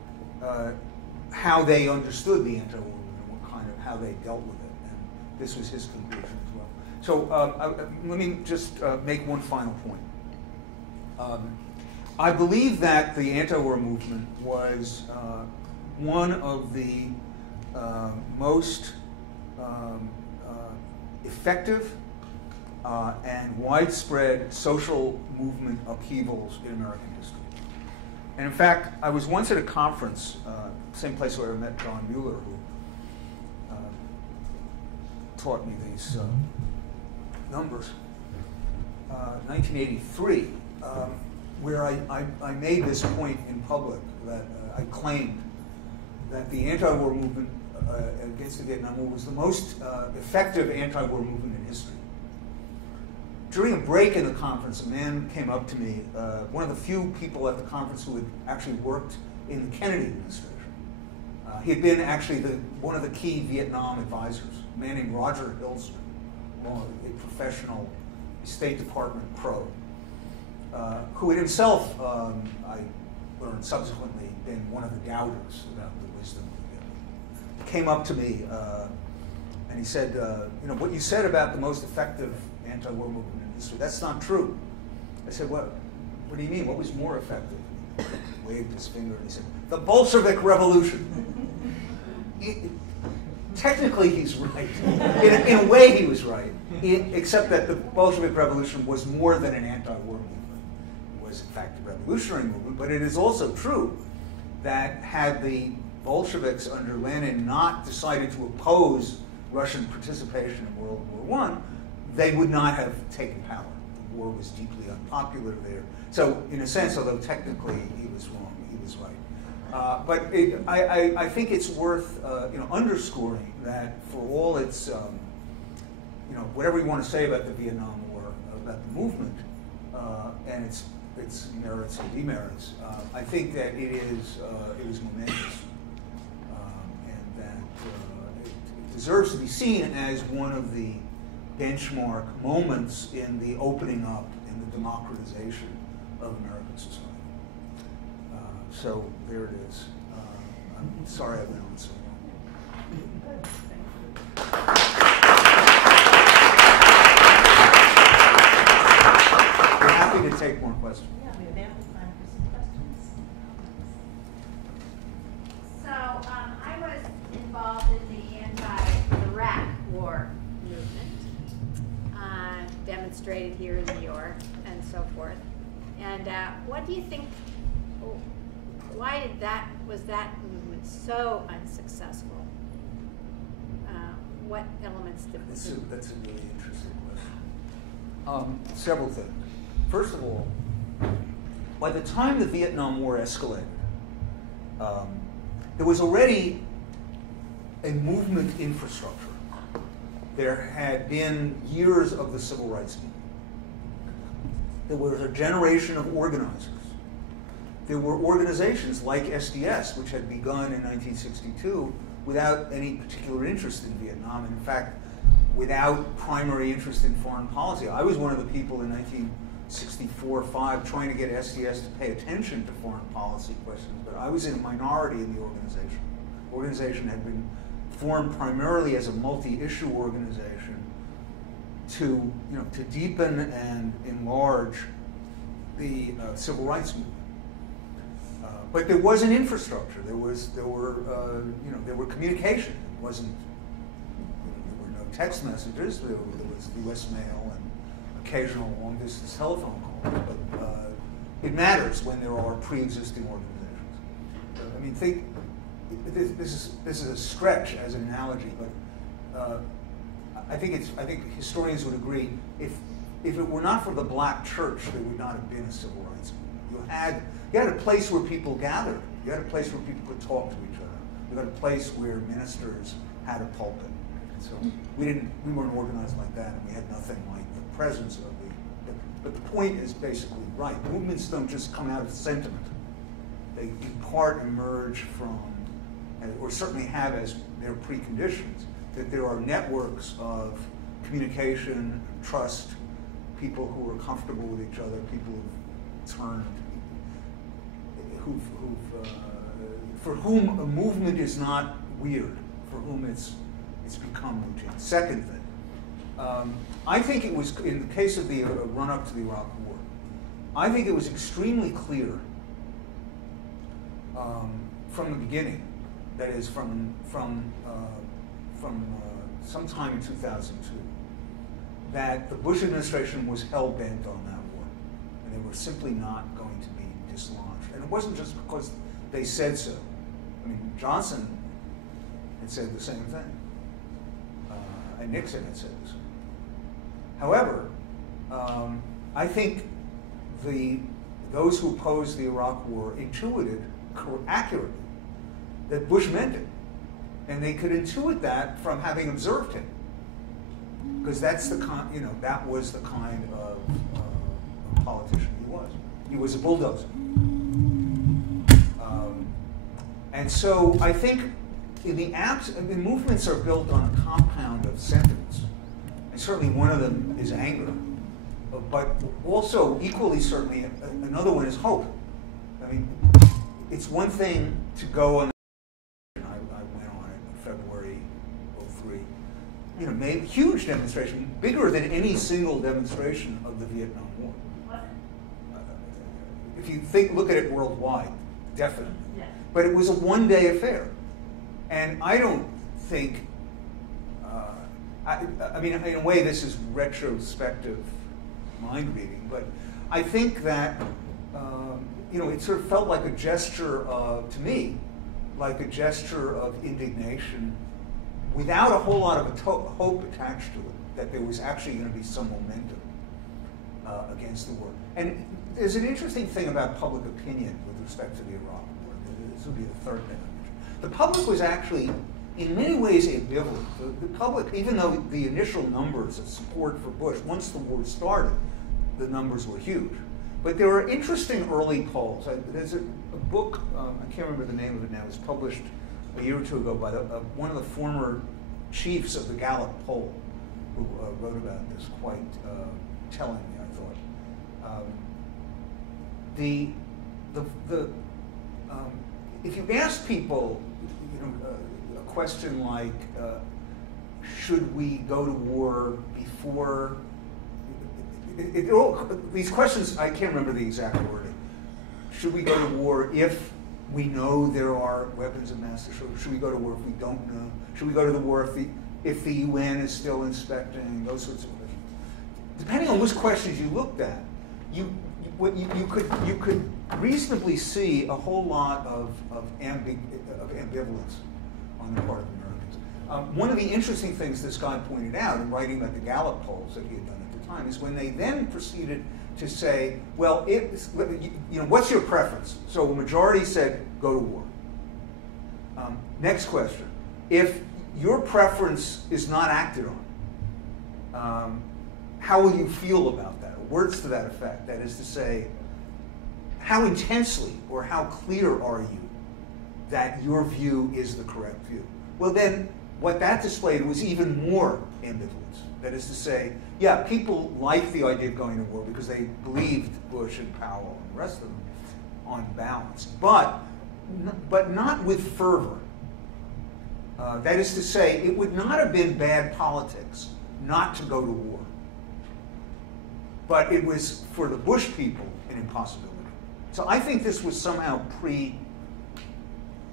how they understood the anti-war movement, how they dealt with it, and this was his conclusion as well. So let me just make one final point. I believe that the anti-war movement was one of the most effective and widespread social movement upheavals in American history. And in fact, I was once at a conference, same place where I met Don Mueller, who taught me these numbers, 1983, where I made this point in public that I claimed that the anti-war movement against the Vietnam War was the most effective anti-war movement in history. During a break in the conference, a man came up to me, one of the few people at the conference who had actually worked in the Kennedy administration. He had been actually one of the key Vietnam advisors, a man named Roger Hilsman, a professional State Department pro, who had himself, I learned subsequently, been one of the doubters about the wisdom of Vietnam. He came up to me and he said, what you said about the most effective anti-war movement in history, that's not true. I said, what do you mean? What was more effective? He waved his finger and he said, the Bolshevik Revolution. Technically, he's right. In a way, he was right, except that the Bolshevik Revolution was more than an anti-war movement. It was, in fact, a revolutionary movement, but it is also true that had the Bolsheviks under Lenin not decided to oppose Russian participation in World War I, they would not have taken power. The war was deeply unpopular there. So, in a sense, although technically he was wrong, he was right. But I think it's worth underscoring that for all its whatever you want to say about the Vietnam War, about the movement and its merits and demerits, I think that it was momentous and that it deserves to be seen as one of the benchmark moments in the opening up, in the democratization of American society. So there it is. I'm sorry I went on so long. We're happy to take more questions. Yeah, we have ample time for some questions. So I was involved in the anti-Iraq war movement, demonstrated here in New York and so forth. And what do you think? Why was that movement so unsuccessful? what elements did That's a really interesting question. Several things. First of all, by the time the Vietnam War escalated, there was already a movement infrastructure. There had been years of the civil rights movement. There was a generation of organizers. There were organizations like SDS, which had begun in 1962 without any particular interest in Vietnam, and in fact, without primary interest in foreign policy. I was one of the people in 1964-5 trying to get SDS to pay attention to foreign policy questions, but I was in a minority in the organization. The organization had been formed primarily as a multi-issue organization to deepen and enlarge the civil rights movement. But there was an infrastructure. There were communication. It wasn't. There were no text messages. There was U.S. mail and occasional long-distance telephone calls. But it matters when there are pre-existing organizations. I mean, this is a stretch as an analogy, but I think historians would agree if it were not for the black church, there would not have been a civil rights movement. You had a place where people gathered. You had a place where people could talk to each other. You had a place where ministers had a pulpit. And so we weren't organized like that, and we had nothing like the presence of but the point is basically right. Movements don't just come out of sentiment. They in part emerge from, or certainly have as their preconditions, that there are networks of communication, trust, people who are comfortable with each other, people who've turned, for whom a movement is not weird, for whom it's become routine. Second thing, I think it was, in the case of the run-up to the Iraq War, I think it was extremely clear from the beginning, that is from sometime in 2002, that the Bush administration was hell-bent on that war, and they were simply not going to be dislodged. And it wasn't just because they said so. I mean, Johnson had said the same thing, and Nixon had said the same. However, I think those who opposed the Iraq War intuited accurately that Bush meant it, and they could intuit that from having observed him, because that's the that was the kind of politician he was. He was a bulldozer, and so I think the movements are built on a compound of sentiments, and certainly one of them is anger, but also equally certainly another one is hope. I mean, it's one thing to go on. I went on it in February '03. Made a huge demonstration, bigger than any single demonstration of the Vietnam War. If you look at it worldwide, definitely. Yeah. But it was a one-day affair, and I don't think. I mean, in a way, this is retrospective mind reading, but I think that it sort of felt like a gesture of, to me, like a gesture of indignation, without a whole lot of hope attached to it, that there was actually going to be some momentum against the war. And there's an interesting thing about public opinion with respect to the Iraq War. This would be the third thing I mentioned. The public was actually, in many ways, ambivalent. The public, even though the initial numbers of support for Bush, once the war started, the numbers were huge. But there were interesting early polls. There's a book, I can't remember the name of it now, it was published a year or two ago by one of the former chiefs of the Gallup poll, who wrote about this quite tellingly, I thought. If you ask people, a question like, should we go to war before? These questions, I can't remember the exact wording. Should we go to war if we know there are weapons of mass destruction? Should we go to war if we don't know? Should we go to the war if the UN is still inspecting? Those sorts of questions. Depending on which questions you looked at, you could reasonably see a whole lot of ambivalence on the part of Americans. One of the interesting things this guy pointed out in writing about the Gallup polls that he had done at the time is when they then proceeded to say, well, what's your preference? So a majority said, go to war. Next question. If your preference is not acted on, how will you feel about that? Words to that effect. That is to say, how intensely or how clear are you that your view is the correct view? Well, then, what that displayed was even more ambivalence. That is to say, yeah, people liked the idea of going to war because they believed Bush and Powell and the rest of them on balance, but not with fervor. That is to say, it would not have been bad politics not to go to war. But it was, for the Bush people, an impossibility. So I think this was somehow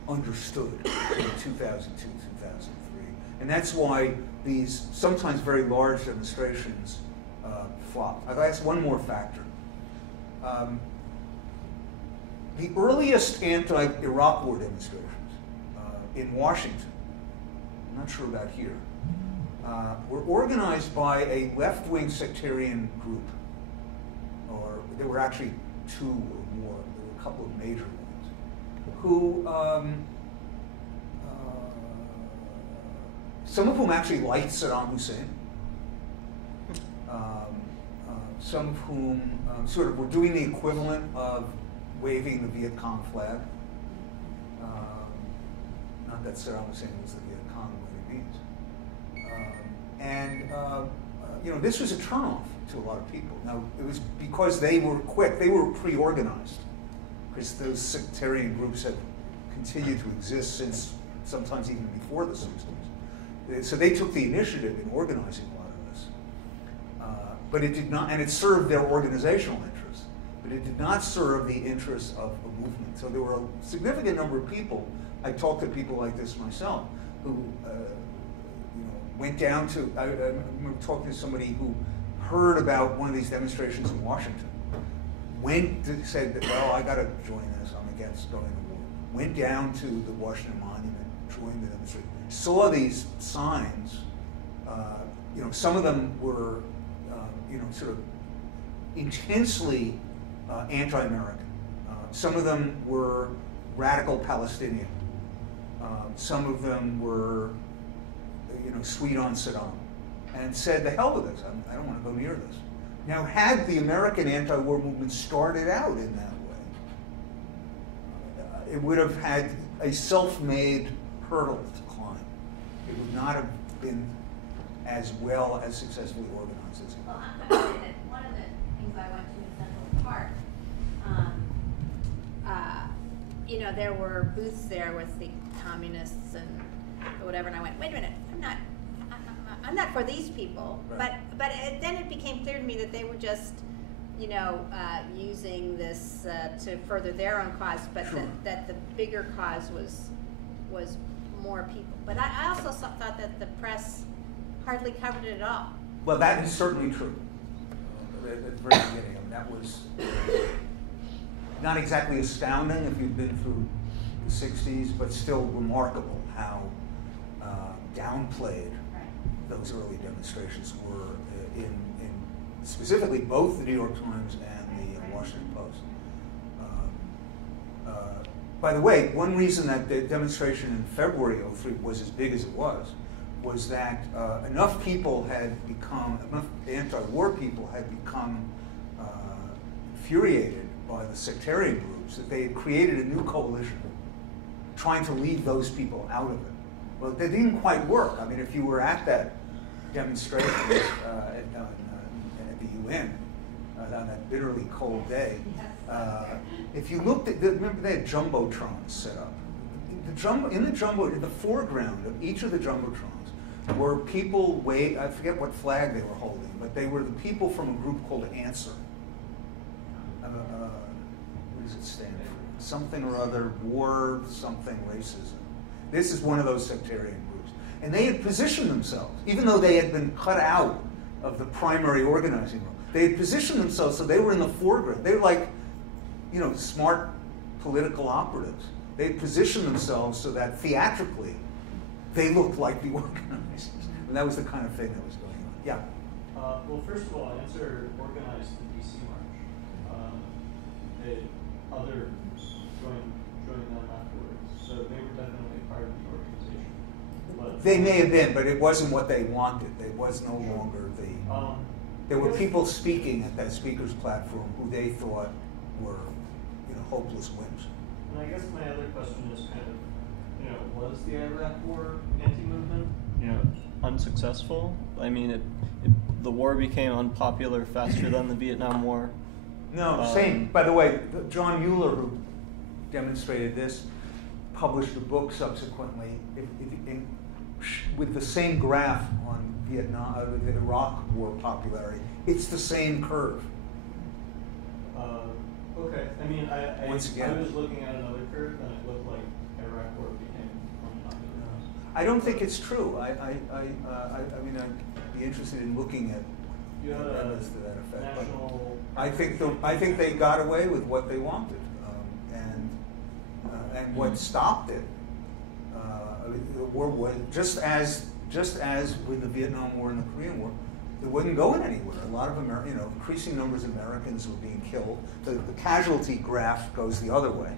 understood in 2002, 2003. And that's why these sometimes very large demonstrations flopped. I'll ask one more factor. The earliest anti-Iraq war demonstrations in Washington, I'm not sure about here, were organized by a left-wing sectarian group. Or there were actually two or more. There were a couple of major ones who, some of whom actually liked Saddam Hussein. Some of whom sort of were doing the equivalent of waving the Viet Cong flag. Not that Saddam Hussein was the Viet Cong by any means. This was a turnoff to a lot of people. Now, it was because they were quick. They were pre-organized, because those sectarian groups had continued to exist since sometimes even before the 60s. So they took the initiative in organizing a lot of this. But it did not, and it served their organizational interests, but it did not serve the interests of a movement. So there were a significant number of people, I talked to people like this myself, who went down to, I remember talking to somebody who heard about one of these demonstrations in Washington, said that, well, I got to join this, I'm against going to war. Went down to the Washington Monument, joined the demonstration, saw these signs, some of them were, sort of intensely anti-American. Some of them were radical Palestinian. Some of them were, sweet on Saddam, and said, the hell with this, I don't want to go near this. Now, had the American anti-war movement started out in that way, it would have had a self-made hurdle to climb. It would not have been as well as successfully organized as it was. Well, I'm going to say that one of the things I went to in Central Park, there were booths there with the communists and whatever, and I went, wait a minute, I'm not for these people, right. But then it became clear to me that they were just, using this to further their own cause, but sure. that the bigger cause was more people. But I also thought that the press hardly covered it at all. Well, that is certainly true. At the very beginning, that was not exactly astounding if you'd been through the 60s, but still remarkable how downplayed those early demonstrations were in specifically both the New York Times and the Washington Post. By the way, one reason that the demonstration in February of '03 was as big as it was that enough anti-war people had become infuriated by the sectarian groups that they had created a new coalition trying to leave those people out of it. Well, that didn't quite work. I mean, if you were at that demonstration at the UN on that bitterly cold day, if you looked at, remember they had jumbotrons set up. In the foreground of each of the jumbotrons were people, I forget what flag they were holding, but they were the people from a group called Answer. What does it stand for? Something or other, war, something, racism. This is one of those sectarian groups. And they had positioned themselves, even though they had been cut out of the primary organizing role. They had positioned themselves so they were in the foreground. They were like, smart political operatives. They had positioned themselves so that theatrically they looked like the organizers. And that was the kind of thing that was going on. Yeah? Well, first of all, Answer organized the DC March. Others joined them afterwards, so they were definitely part of the organization. But They may have been, but it wasn't what they wanted. It was no longer the... There were people speaking at that speaker's platform who they thought were, hopeless wimps. And I guess my other question is kind of, was the Iraq War anti-movement, unsuccessful? I mean, the war became unpopular faster than the Vietnam War. No, same. By the way, John Mueller, who demonstrated this, published a book subsequently with the same graph on the Iraq War popularity. It's the same curve. Okay. I mean, Once again, I was looking at another curve, and it looked like Iraq War became unpopular. I don't think it's true. I mean, I'd be interested in looking at evidence to that effect. National. I think they got away with what they wanted, and what stopped it. The war was just as with the Vietnam War and the Korean War, it wasn't going anywhere. A lot of increasing numbers of Americans were being killed. The casualty graph goes the other way.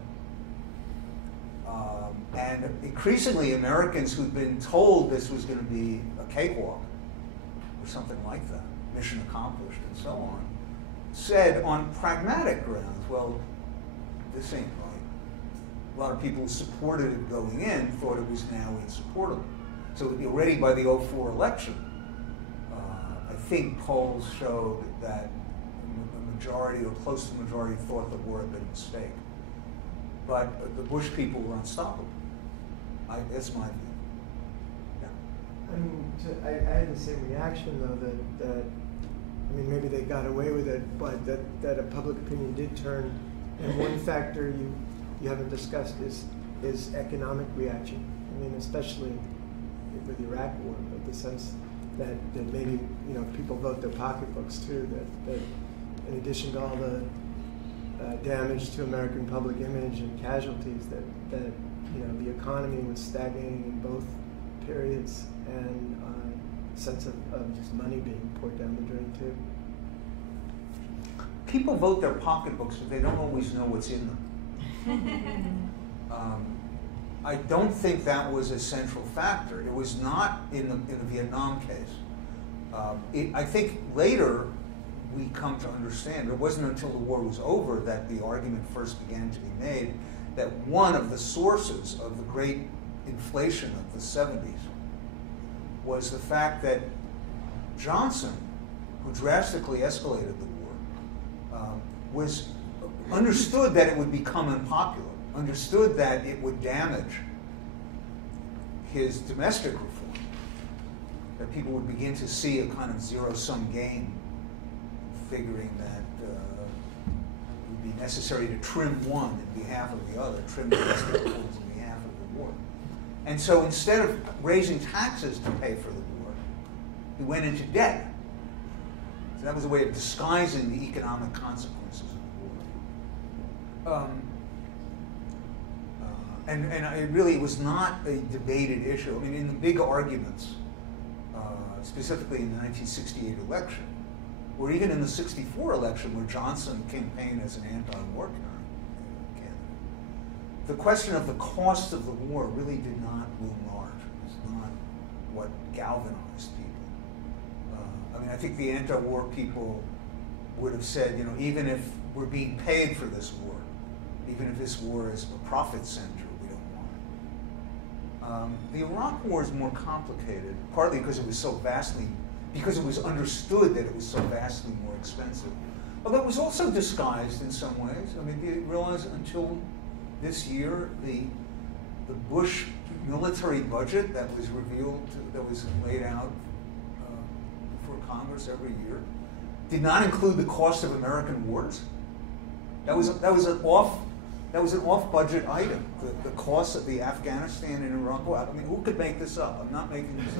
And increasingly, Americans who'd been told this was going to be a cakewalk, or something like that, mission accomplished, and so on, said on pragmatic grounds, well, this ain't right. A lot of people who supported it going in thought it was now insupportable. So already by the 2004 election, I think polls showed that a majority or close to the majority thought the war had been a mistake. But the Bush people were unstoppable. That's my view. Yeah. I mean, I had the same reaction though that I mean maybe they got away with it, but that a public opinion did turn. And one factor you haven't discussed is economic reaction. I mean, especially with the Iraq War, but the sense that maybe people vote their pocketbooks too. That in addition to all the damage to American public image and casualties, that the economy was stagnating in both periods, and a sense of just money being poured down the drain too. People vote their pocketbooks, but they don't always know what's in them. I don't think that was a central factor. It was not in the Vietnam case. I think later we come to understand, it wasn't until the war was over that the argument first began to be made that one of the sources of the great inflation of the 70s was the fact that Johnson, who drastically escalated the war, was understood that it would become unpopular, understood that it would damage his domestic reform, that people would begin to see a kind of zero-sum game, figuring that it would be necessary to trim one in behalf of the other, trim domestic reforms in behalf of the war. And so instead of raising taxes to pay for the war, he went into debt. So that was a way of disguising the economic consequences of the war. And it really was not a debated issue. I mean, in the big arguments, specifically in the 1968 election, or even in the 64 election where Johnson campaigned as an anti-war candidate, the question of the cost of the war really did not loom large. It was not what galvanized people. I mean, I think the anti-war people would have said, even if we're being paid for this war, even if this war is a profit center, we don't want it. The Iraq War is more complicated, partly because it was understood that it was so vastly more expensive. Although it was also disguised in some ways. I mean, you realize until this year, the Bush military budget that was revealed, that was laid out before Congress every year, did not include the cost of American wars. That was an off-budget item. The cost of the Afghanistan and Iraq war. I mean, who could make this up? I'm not making this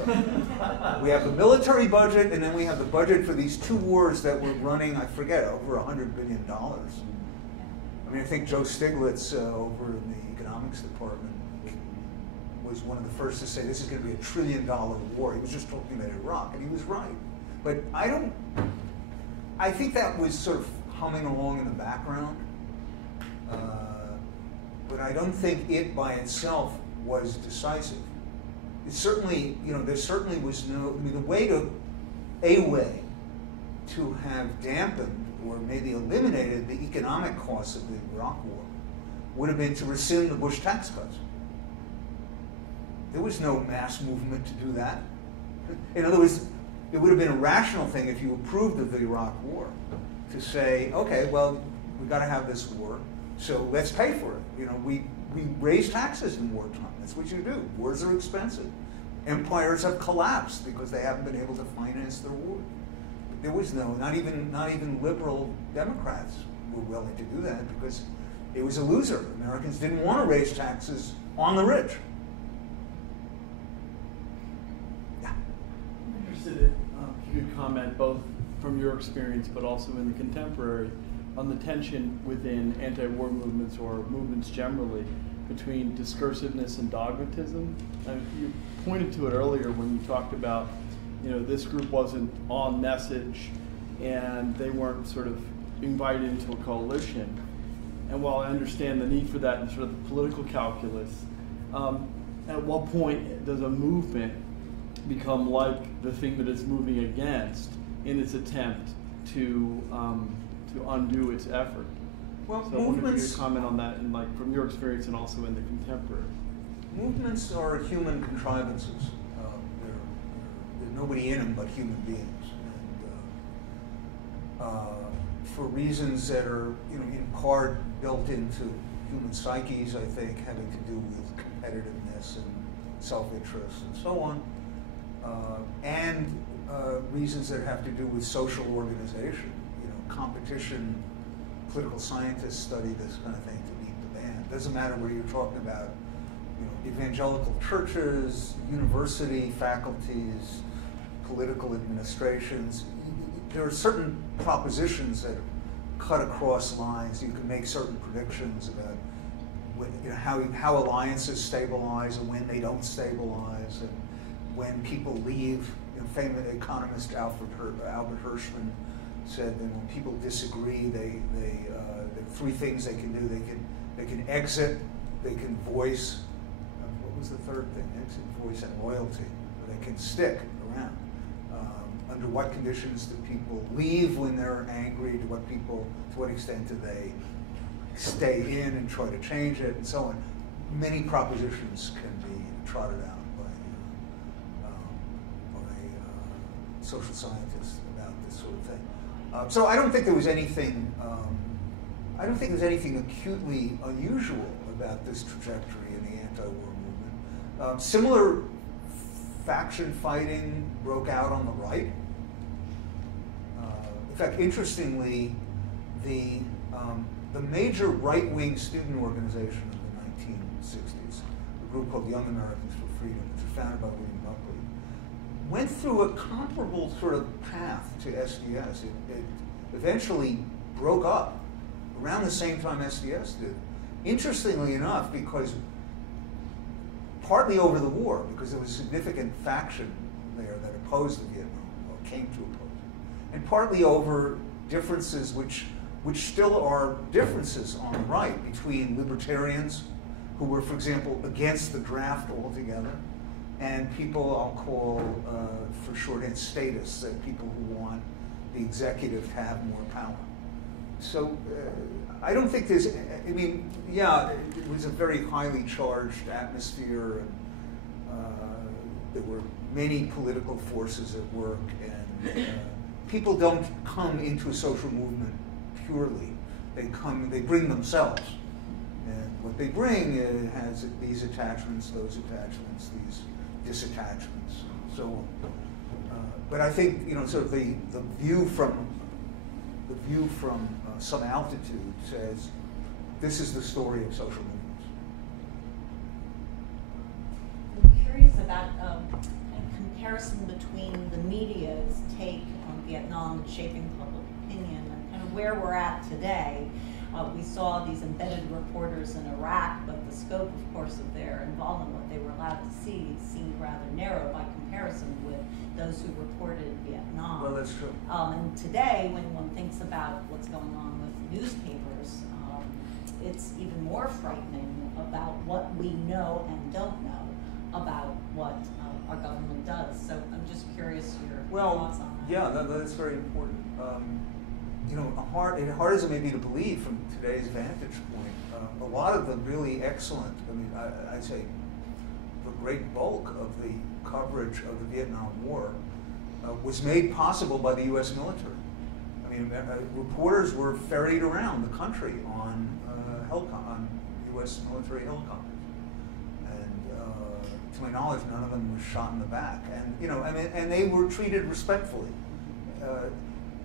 up. We have the military budget, and then we have the budget for these two wars that were running, I forget, over $100 billion. I mean, I think Joe Stiglitz over in the economics department was one of the first to say this is going to be $1 trillion war. He was just talking about Iraq, and he was right. But I think that was sort of humming along in the background. But I don't think it by itself was decisive. It certainly, there certainly was no, the way to have dampened or maybe eliminated the economic costs of the Iraq War would have been to rescind the Bush tax cuts. There was no mass movement to do that. In other words, it would have been a rational thing if you approved of the Iraq War to say, okay, well, we've got to have this war, so let's pay for it. We raise taxes in wartime. That's what you do. Wars are expensive. Empires have collapsed because they haven't been able to finance their war. There was not even liberal Democrats were willing to do that because it was a loser. Americans didn't want to raise taxes on the rich. Yeah. I'm interested in if you could comment both from your experience but also in the contemporary on the tension within anti-war movements or movements generally between discursiveness and dogmatism. You pointed to it earlier when you talked about, this group wasn't on message and they weren't sort of invited into a coalition. And while I understand the need for that in sort of the political calculus, at what point does a movement become like the thing that it's moving against in its attempt to undo its effort? Well, so I wonder if you could comment on that, from your experience and also in the contemporary. Movements are human contrivances. There's nobody in them but human beings, and for reasons that are, in part built into human psyches, I think, having to do with competitiveness and self-interest and so on, and reasons that have to do with social organization, competition. Political scientists study this kind of thing to beat the band. Doesn't matter whether you're talking about, evangelical churches, university faculties, political administrations. There are certain propositions that cut across lines. You can make certain predictions about how alliances stabilize and when they don't stabilize, and when people leave. Famous economist Albert Hirschman said that when people disagree, there are three things they can do. They can exit, they can voice. What was the third thing? Exit, voice, and loyalty. Or they can stick around. Under what conditions do people leave when they're angry? To what extent do they stay in and try to change it, and so on? Many propositions can be trotted out by social scientists about this sort of thing. So I don't think there was anything. I don't think there's anything acutely unusual about this trajectory in the anti-war movement. Similar faction fighting broke out on the right. In fact, interestingly, the major right-wing student organization of the 1960s, a group called Young Americans for Freedom, which was founded by William Buckley, went through a comparable sort of path to SDS. It eventually broke up around the same time SDS did. Interestingly enough, because partly over the war, because there was a significant faction there that opposed the Vietnam War, or came to oppose it, and partly over differences which still are differences on the right between libertarians who were, for example, against the draft altogether, and people I'll call, for shorthand, statists, that people who want the executive to have more power. So I don't think there's, yeah, it was a very highly charged atmosphere, and there were many political forces at work, and people don't come into a social movement purely. They bring themselves. And what they bring has these attachments, those attachments, these disattachments, and so on. But I think, sort of the view from some altitude says this is the story of social movements. I'm curious about a comparison between the media's take on Vietnam and shaping public opinion and kind of where we're at today. We saw these embedded reporters in Iraq, but the scope, of course, of their involvement, what they were allowed to see, seemed rather narrow by comparison with those who reported Vietnam. Well, that's true. And today, when one thinks about what's going on with newspapers, it's even more frightening about what we know and don't know about what our government does. So I'm just curious your thoughts on that. Yeah, that's very important. You know, hard as it may be to believe from today's vantage point, a lot of the really excellent, I mean, I'd say the great bulk of the coverage of the Vietnam War was made possible by the U.S. military. I mean, reporters were ferried around the country on U.S. military helicopters, and to my knowledge, none of them was shot in the back. And you know, I mean, and they were treated respectfully.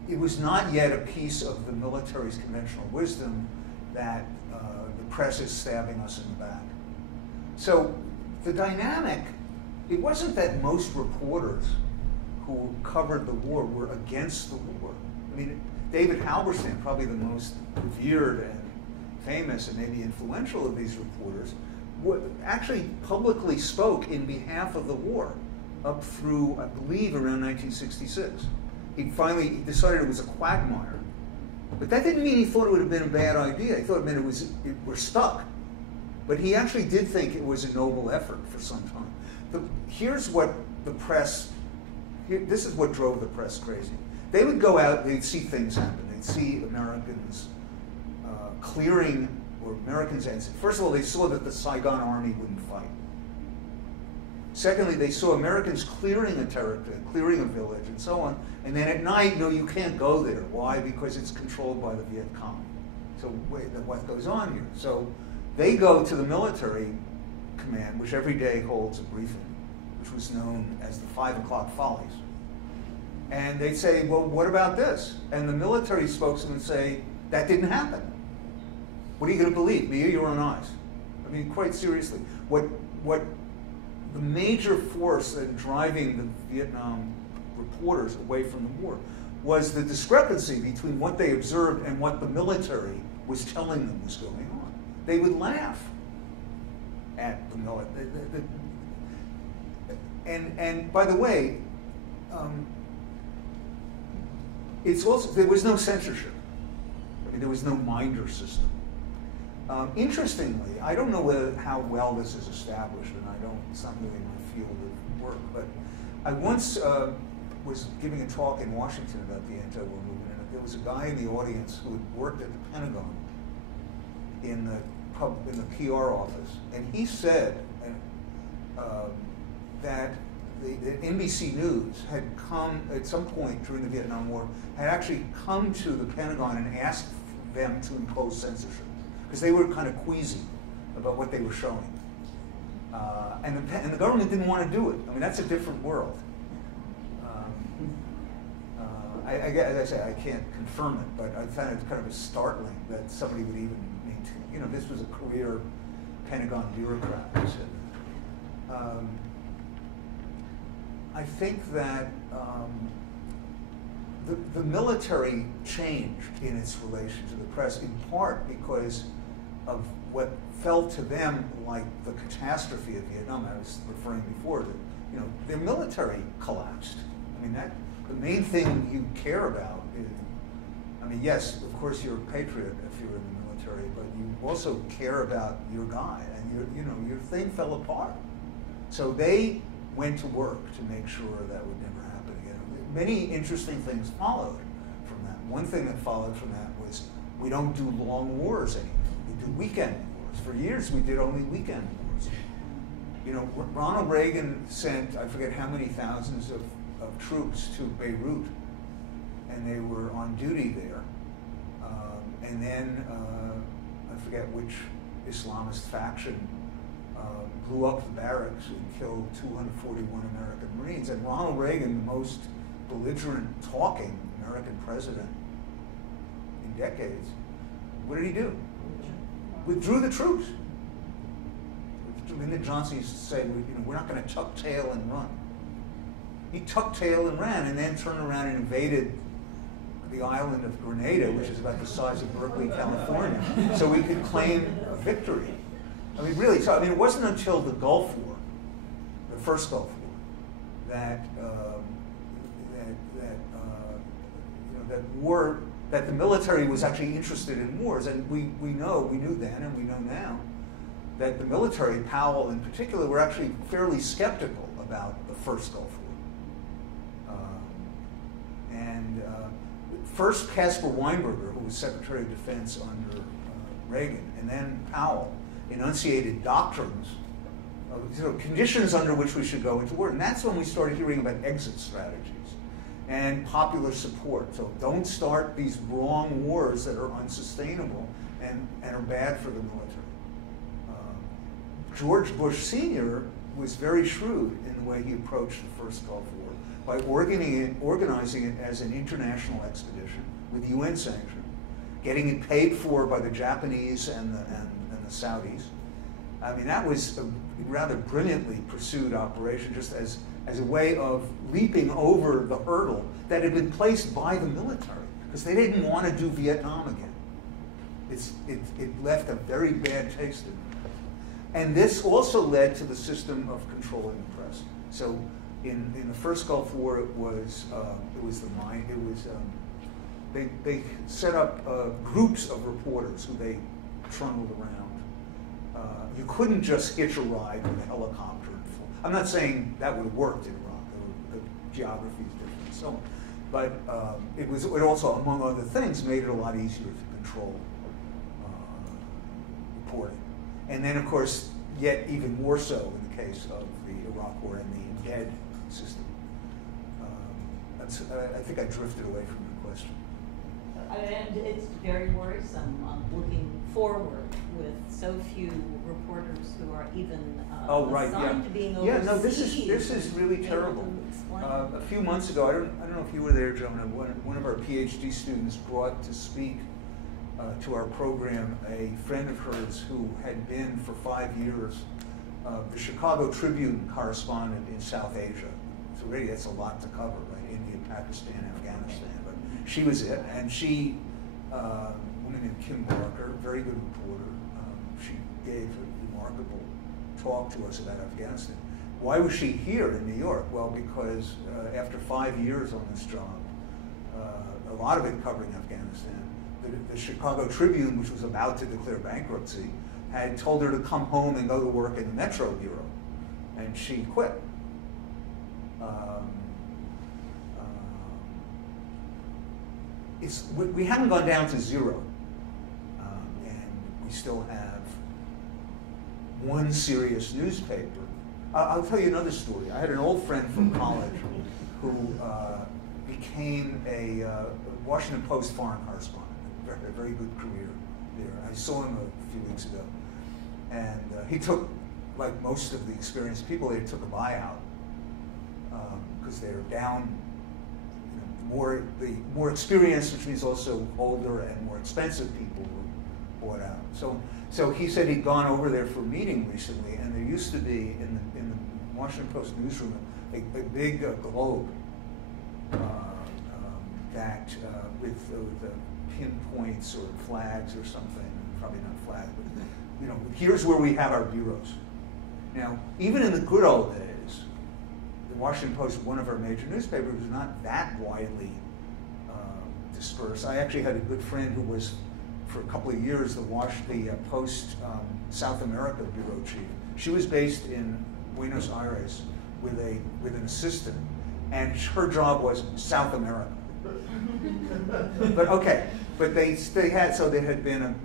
It was not yet a piece of the military's conventional wisdom that the press is stabbing us in the back. So the dynamic, it wasn't that most reporters who covered the war were against the war. I mean, David Halberstam, probably the most revered and famous and maybe influential of these reporters, actually publicly spoke in behalf of the war up through, I believe, around 1966. He finally decided it was a quagmire. But that didn't mean he thought it would have been a bad idea. He thought it meant we're stuck. But he actually did think it was a noble effort for some time. Here's what the press, this is what drove the press crazy. They would go out, they'd see things happen. They'd see Americans clearing, or Americans, first of all, they saw that the Saigon army wouldn't fight. Secondly, they saw Americans clearing a territory, clearing a village, and so on. And then at night, no, you can't go there. Why? Because it's controlled by the Viet Cong. So wait, what goes on here? So they go to the military command, which every day holds a briefing, which was known as the 5 o'clock follies. And they'd say, well, what about this? And the military spokesman would say, that didn't happen. What are you going to believe, me or your own eyes? I mean, quite seriously. What the major force in driving the Vietnam reporters away from the war was the discrepancy between what they observed and what the military was telling them was going on. They would laugh at the military. And by the way, it's also, there was no censorship. I mean, there was no minder system. Interestingly, I don't know how well this is established, and it's not really my field of work, but I once was giving a talk in Washington about the anti-war movement, and there was a guy in the audience who had worked at the Pentagon in the PR office, and he said that the NBC News had come at some point during the Vietnam War, had actually come to the Pentagon and asked them to impose censorship, because they were kind of queasy about what they were showing. And the government didn't want to do it. I mean, that's a different world. As I say, I can't confirm it, but I found it kind of startling that somebody would even maintain, you know, this was a career Pentagon bureaucrat who said. I think that the military changed in its relation to the press, in part because of what felt to them like the catastrophe of Vietnam. I was referring before that, you know, their military collapsed. I mean, the main thing you care about is, I mean, yes, of course you're a patriot if you're in the military, but you also care about your guy, and your thing fell apart. So they went to work to make sure that would never happen again. Many interesting things followed from that. One thing that followed from that was we don't do long wars anymore. We do weekend wars. For years we did only weekend wars. You know, Ronald Reagan sent, I forget how many thousands of troops to Beirut, and they were on duty there. And then, I forget which Islamist faction blew up the barracks and killed 241 American Marines. And Ronald Reagan, the most belligerent talking American president in decades, what did he do? Withdrew the troops. Lyndon Johnson used to say, we're not going to tuck tail and run. He tucked tail and ran, and then turned around and invaded the island of Grenada, which is about the size of Berkeley, California, so we could claim victory. I mean, really, so I mean, it wasn't until the Gulf War, the first Gulf War, that that the military was actually interested in wars, and we knew then, and we know now, that the military, Powell in particular, were actually fairly skeptical about the first Gulf War. First Caspar Weinberger, who was Secretary of Defense under Reagan, and then Powell, enunciated doctrines, conditions under which we should go into war. And that's when we started hearing about exit strategies and popular support. So don't start these wrong wars that are unsustainable and are bad for the military. George Bush Sr. was very shrewd in the way he approached the first Gulf War by organizing it as an international expedition with UN sanction, getting it paid for by the Japanese and the Saudis. I mean, that was a rather brilliantly pursued operation, just as a way of leaping over the hurdle that had been placed by the military, because they didn't want to do Vietnam again. It left a very bad taste in them. And this also led to the system of controlling the press. So in the first Gulf War, they set up groups of reporters who they trundled around. You couldn't just hitch a ride with a helicopter. I'm not saying that would have worked in Iraq. The geography is different and so on. But it also, among other things, made it a lot easier to control reporting. And then, of course, yet even more so in the case of the Iraq War and the embed system. I think I drifted away from your question. And it's very worrisome looking forward with so few reporters who are even assigned to being overseas. Yeah, no, this is really terrible. A few months ago, I don't know if you were there, Jonah, one of our PhD students brought to speak to our program a friend of hers who had been for 5 years the Chicago Tribune correspondent in South Asia. So really that's a lot to cover, right? India, Pakistan, Afghanistan. But she was it, and she, a woman named Kim Barker, very good reporter, she gave a remarkable talk to us about Afghanistan. Why was she here in New York? Well, because after 5 years on this job, a lot of it covering Afghanistan, the Chicago Tribune, which was about to declare bankruptcy, had told her to come home and go to work in the Metro Bureau, and she quit. We haven't gone down to zero, and we still have one serious newspaper. I'll tell you another story. I had an old friend from college who became a Washington Post foreign correspondent, a very good career there. I saw him a few weeks ago, and he took, like most of the experienced people, they took a buyout because they're down. The more experienced, which means also older and more expensive people, were bought out. So he said he'd gone over there for a meeting recently, and there used to be in the Washington Post newsroom a big globe that with pinpoints or flags or something, probably not flags, but here's where we have our bureaus. Now, even in the good old days, the Washington Post, one of our major newspapers, was not that widely dispersed. I actually had a good friend who was, for a couple of years, the Post South America bureau chief. She was based in Buenos Aires with an assistant, and her job was South America. But they had been a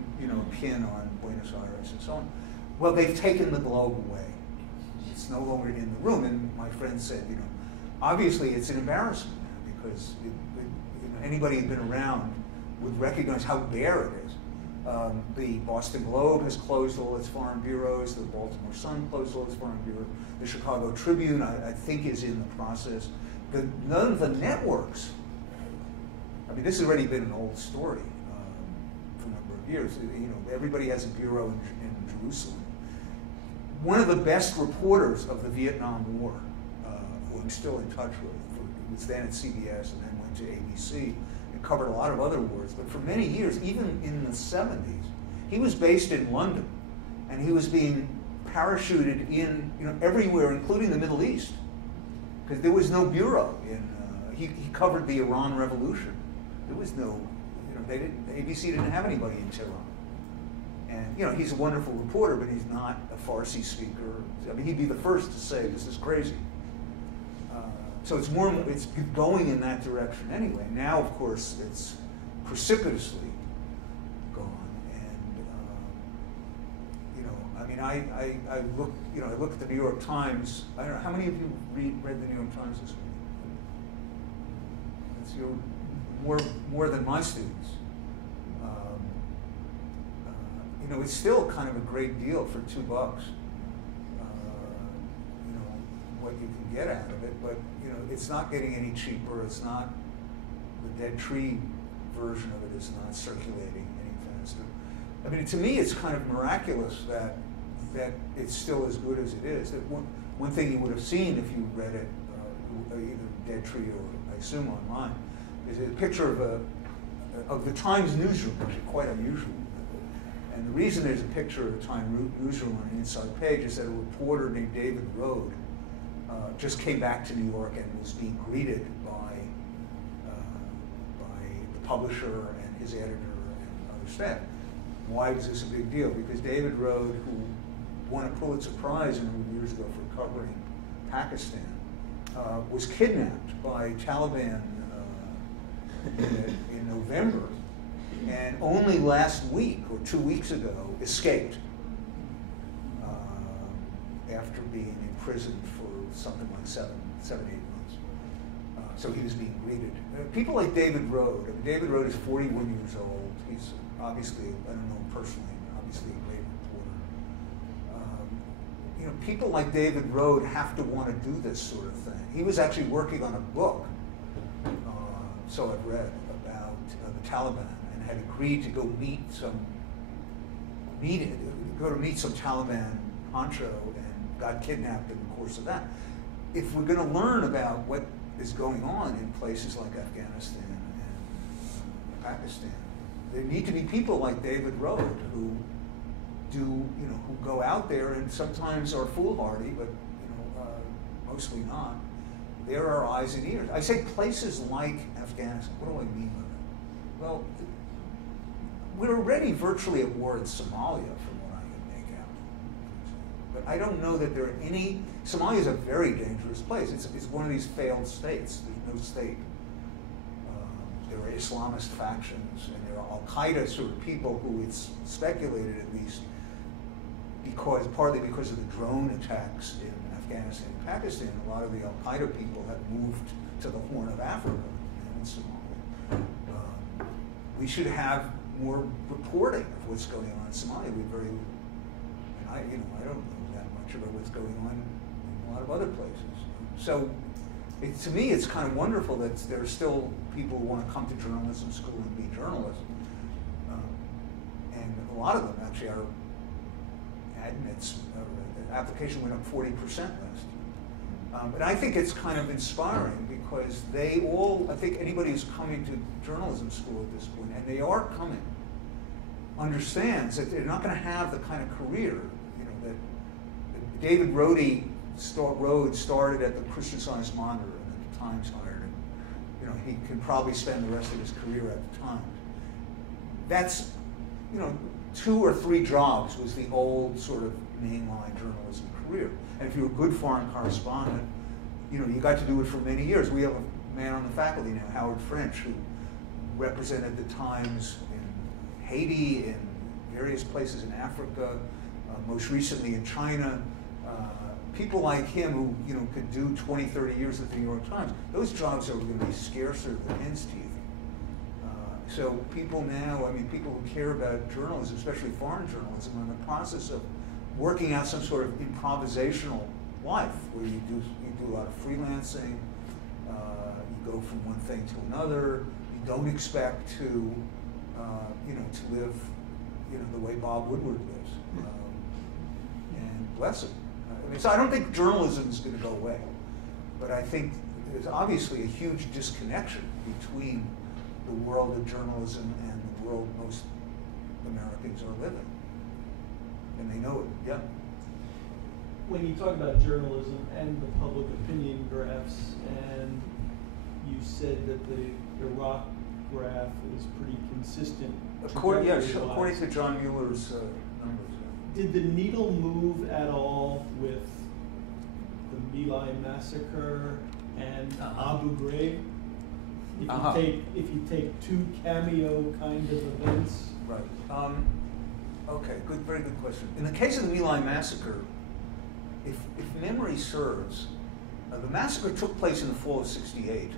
pin on Buenos Aires and so on. Well, they've taken the globe away. It's no longer in the room, and my friend said, obviously it's an embarrassment because anybody who'd been around would recognize how bare it is. The Boston Globe has closed all its foreign bureaus. The Baltimore Sun closed all its foreign bureaus. The Chicago Tribune, I think, is in the process. None of the networks. I mean, this has already been an old story for a number of years. Everybody has a bureau in Jerusalem. One of the best reporters of the Vietnam War, who I'm still in touch with, was then at CBS and then went to ABC, covered a lot of other wars, but for many years, even in the 70s, he was based in London, and he was being parachuted in, everywhere, including the Middle East, because there was no bureau in. He covered the Iran Revolution. There was no, the ABC didn't have anybody in Tehran. And he's a wonderful reporter, but he's not a Farsi speaker. I mean, he'd be the first to say this is crazy. So it's going in that direction anyway. Now, of course, it's precipitously gone. And I look at the New York Times. I don't know how many of you read the New York Times this week. It's more than my students. It's still kind of a great deal for $2. What you can get out of it, but it's not getting any cheaper. It's not, the dead tree version of it is not circulating any faster. I mean, to me, it's kind of miraculous that it's still as good as it is. That one thing you would have seen if you read it, either Dead Tree or I assume online, is a picture of the Times newsroom, which is quite unusual. And the reason there's a picture of the Times newsroom on the inside page is that a reporter named David Rode just came back to New York and was being greeted by the publisher and his editor and other staff. Why was this a big deal? Because David Rode, who won a Pulitzer Prize a number of years ago for covering Pakistan, was kidnapped by Taliban in November, and only last week or 2 weeks ago escaped after being imprisoned for something like 7, 8 months. So he was being greeted. People like David Rode. David Rode is 41 years old. He's obviously, I don't know him personally, but obviously a great reporter. People like David Rode have to want to do this sort of thing. He was actually working on a book, so I've read, about the Taliban, and had agreed to go meet some Taliban honcho, and got kidnapped in the course of that. If we're going to learn about what is going on in places like Afghanistan and Pakistan, there need to be people like David Rode who who go out there and sometimes are foolhardy, but mostly not. There are eyes and ears. I say places like Afghanistan. What do I mean by that? Well, we're already virtually at war in Somalia, from what I can make out. But I don't know that there are any. Somalia is a very dangerous place. It's one of these failed states. There's no state. There are Islamist factions, and there are Al-Qaeda sort of people who it's speculated, at least, partly because of the drone attacks in Afghanistan and Pakistan, a lot of the Al-Qaeda people have moved to the Horn of Africa and Somalia. We should have more reporting of what's going on in Somalia. I don't know that much about what's going on in a lot of other places. So, to me, it's kind of wonderful that there are still people who want to come to journalism school and be journalists. And a lot of them actually are admits, the application went up 40% last year. But I think it's kind of inspiring because I think anybody who's coming to journalism school at this point, and they are coming, understands that they're not going to have the kind of career, that David Rode started at the Christian Science Monitor, and the Times hired him. He can probably spend the rest of his career at the Times. That's, 2 or 3 jobs was the old sort of mainline journalism career. And if you're a good foreign correspondent, you got to do it for many years. We have a man on the faculty now, Howard French, who represented the Times in Haiti, in various places in Africa, most recently in China. People like him who could do 20, 30 years at the New York Times, those jobs are going to be scarcer than hen's teeth. So people now, people who care about journalism, especially foreign journalism, are in the process of working out some sort of improvisational life where you do a lot of freelancing, you go from one thing to another, you don't expect to live, the way Bob Woodward lives. And bless him. So I don't think journalism is going to go away, but I think there's obviously a huge disconnection between the world of journalism and the world most Americans are living. And they know it, yeah. When you talk about journalism and the public opinion graphs, and you said that the Iraq graph is pretty consistent. According to John Mueller's numbers. Did the needle move at all with the My Lai massacre and Abu Ghraib? If you take two cameo kind of events. Right. Okay. Good. Very good question. In the case of the My Lai massacre, if memory serves, the massacre took place in the fall of '68,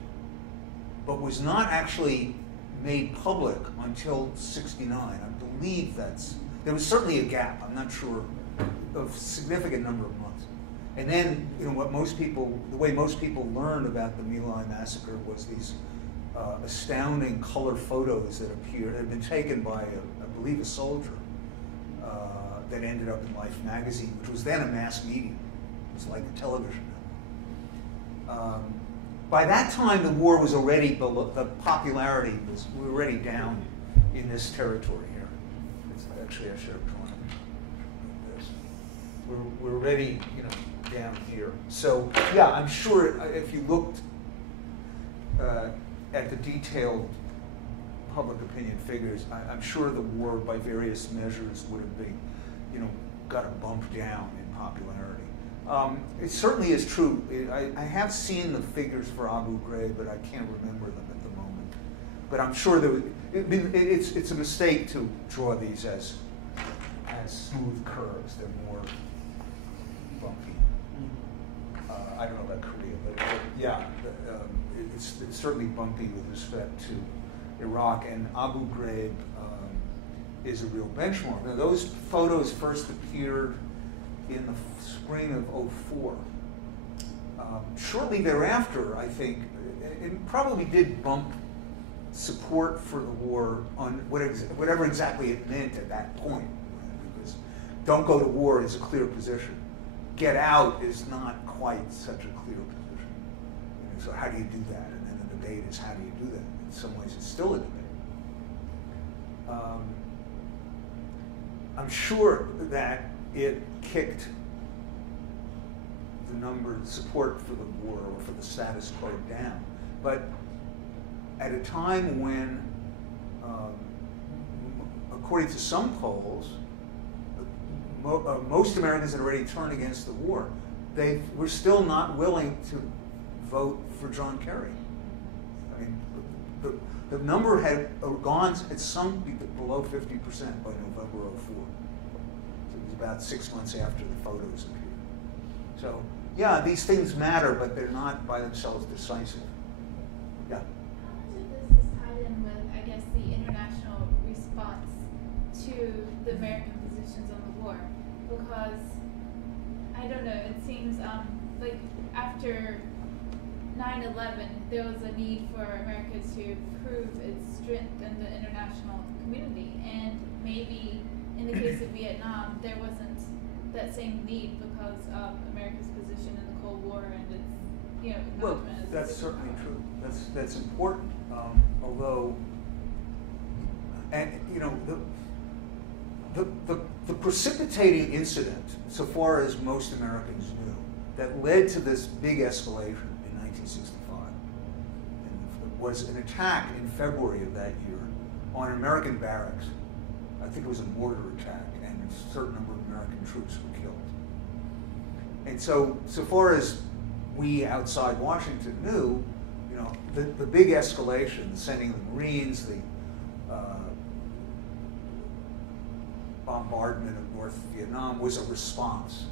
but was not actually made public until '69. I believe there was certainly a gap. I'm not sure, of a significant number of months. And then, the way most people learned about the My Lai massacre was these astounding color photos that had been taken by, I believe, a soldier that ended up in Life magazine, which was then a mass medium. It was like a television network. By that time, the war was already below, the popularity was already down in this territory here. Actually, I should have drawn it like this. We're already, down here. So, yeah, I'm sure if you looked at the detailed public opinion figures, I'm sure the war, by various measures, would have been, got a bump down in popularity. It certainly is true. I have seen the figures for Abu Ghraib, but I can't remember them at the moment. But I'm sure it's a mistake to draw these as smooth curves. They're more bumpy. I don't know about Korea, but yeah, it's certainly bumpy with respect to Iraq, and Abu Ghraib is a real benchmark. Now, those photos first appeared in the spring of '04. Shortly thereafter, I think, it probably did bump support for the war on whatever exactly it meant at that point. Because don't go to war is a clear position. Get out is not quite such a clear position. So how do you do that? And then the debate is how do you do that? In some ways, it's still a debate. I'm sure that it kicked the support for the war or for the status quo down. But at a time when, according to some polls, most Americans had already turned against the war, they were still not willing to vote for John Kerry. I mean, the number had sunk below 50% by November '04. So it was about 6 months after the photos appeared. So, yeah, these things matter, but they're not by themselves decisive. Yeah. How much of this is tied in with, I guess, the international response to the American positions on the war? Because, I don't know, it seems like after 9/11, there was a need for America to prove its strength in the international community. And maybe in the case of Vietnam, there wasn't that same need because of America's position in the Cold War and its, Well, that's certainly true. That's important. Although, and the precipitating incident, so far as most Americans knew, that led to this big escalation in 1965, was an attack in February of that year on American barracks. I think it was a mortar attack, and a certain number of American troops were killed. And so far as we outside Washington knew, the big escalation, the sending of the Marines, the bombardment of North Vietnam was a response.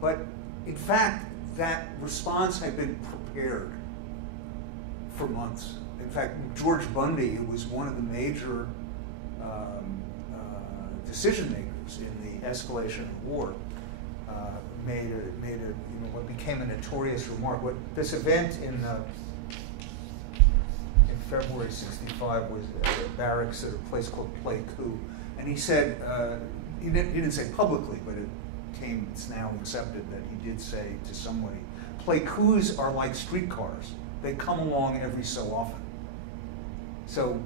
But in fact, that response had been prepared for months. In fact, George Bundy, who was one of the major decision makers in the escalation of war, made what became a notorious remark. This event in February '65 was at a barracks at a place called Pleiku, and he said he didn't say publicly, but it's now accepted that he did say to somebody, Pleikus are like streetcars. They come along every so often. So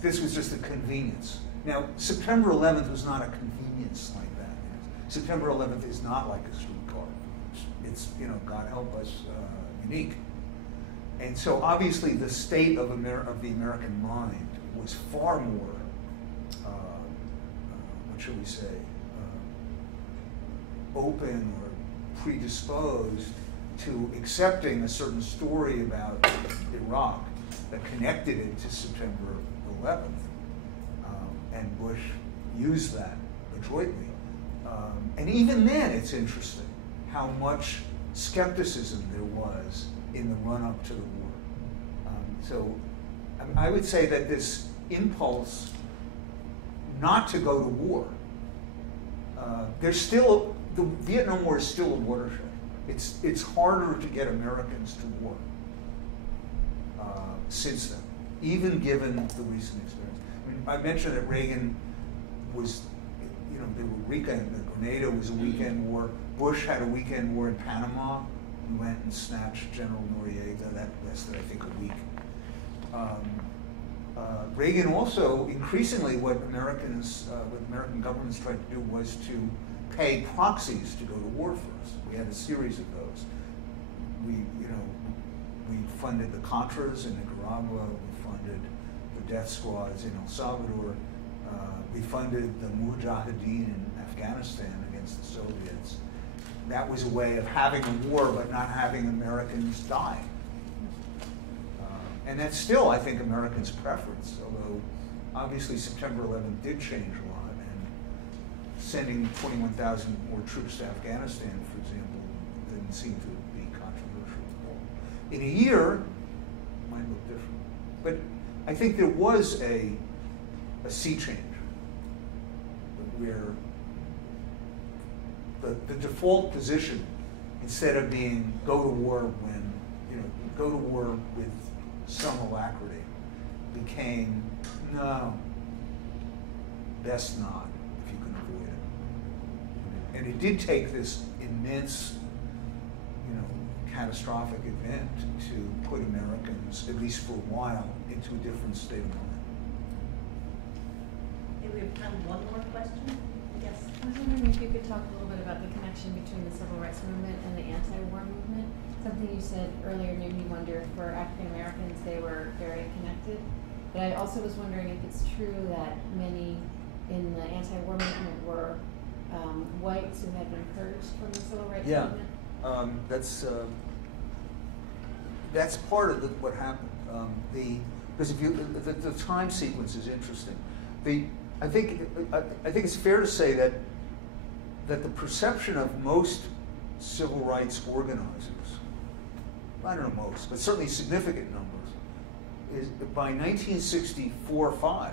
this was just a convenience. Now, September 11th was not a convenience like that. September 11th is not like a streetcar. It's, you know, God help us, unique. And so obviously the state of the American mind was far more, what should we say, open or predisposed to accepting a certain story about Iraq that connected it to September 11th. And Bush used that adroitly. And even then, it's interesting how much skepticism there was in the run-up to the war. So I would say that this impulse not to go to war, there's still, the Vietnam War is still a watershed. It's harder to get Americans to war since then, even given the recent experience. I mean, I mentioned that Reagan was, you know, there were weekend, Grenada was a weekend war. Bush had a weekend war in Panama. He went and snatched General Noriega. That lasted, I think, a week. Reagan also, increasingly, what American governments tried to do was to pay proxies to go to war for us. We had a series of those. We funded the Contras in Nicaragua. We funded the death squads in El Salvador. We funded the Mujahideen in Afghanistan against the Soviets. That was a way of having a war but not having Americans die. And that's still, I think, Americans' preference, although obviously September 11th did change a lot, and sending 21,000 more troops to Afghanistan, for example, didn't seem to be controversial at all. In a year, it might look different. But I think there was a sea change where the default position, instead of being go to war when, you know, go to war with some alacrity, became, no, best not if you can avoid it. And it did take this immense, you know, catastrophic event to put Americans, at least for a while, into a different state of mind. Okay, we have time for one more question. Yes. I was wondering if you could talk a little bit about the connection between the civil rights movement and the anti-war movement. Something you said earlier made me wonder if for African Americans they were very connected. But I also was wondering if it's true that many in the anti-war movement were whites who had been purged from the civil rights movement. That's part of what happened. Because if you the time sequence is interesting. I think it's fair to say that the perception of most civil rights organizers, I don't know most, but certainly significant numbers, is by 1964-5,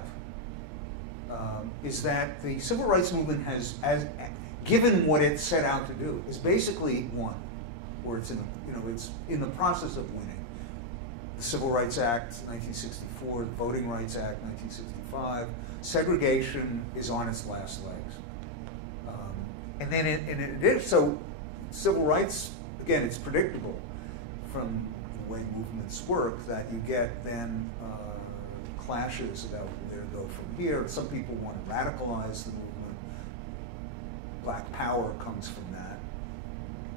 is that the civil rights movement has given what it set out to do, is basically won, or it's in the process of winning. The Civil Rights Act, 1964, the Voting Rights Act, 1965. Segregation is on its last legs. And then so civil rights, again, it's predictable from the way movements work that you get then clashes about where to go from here. Some people want to radicalize the movement. Black power comes from that.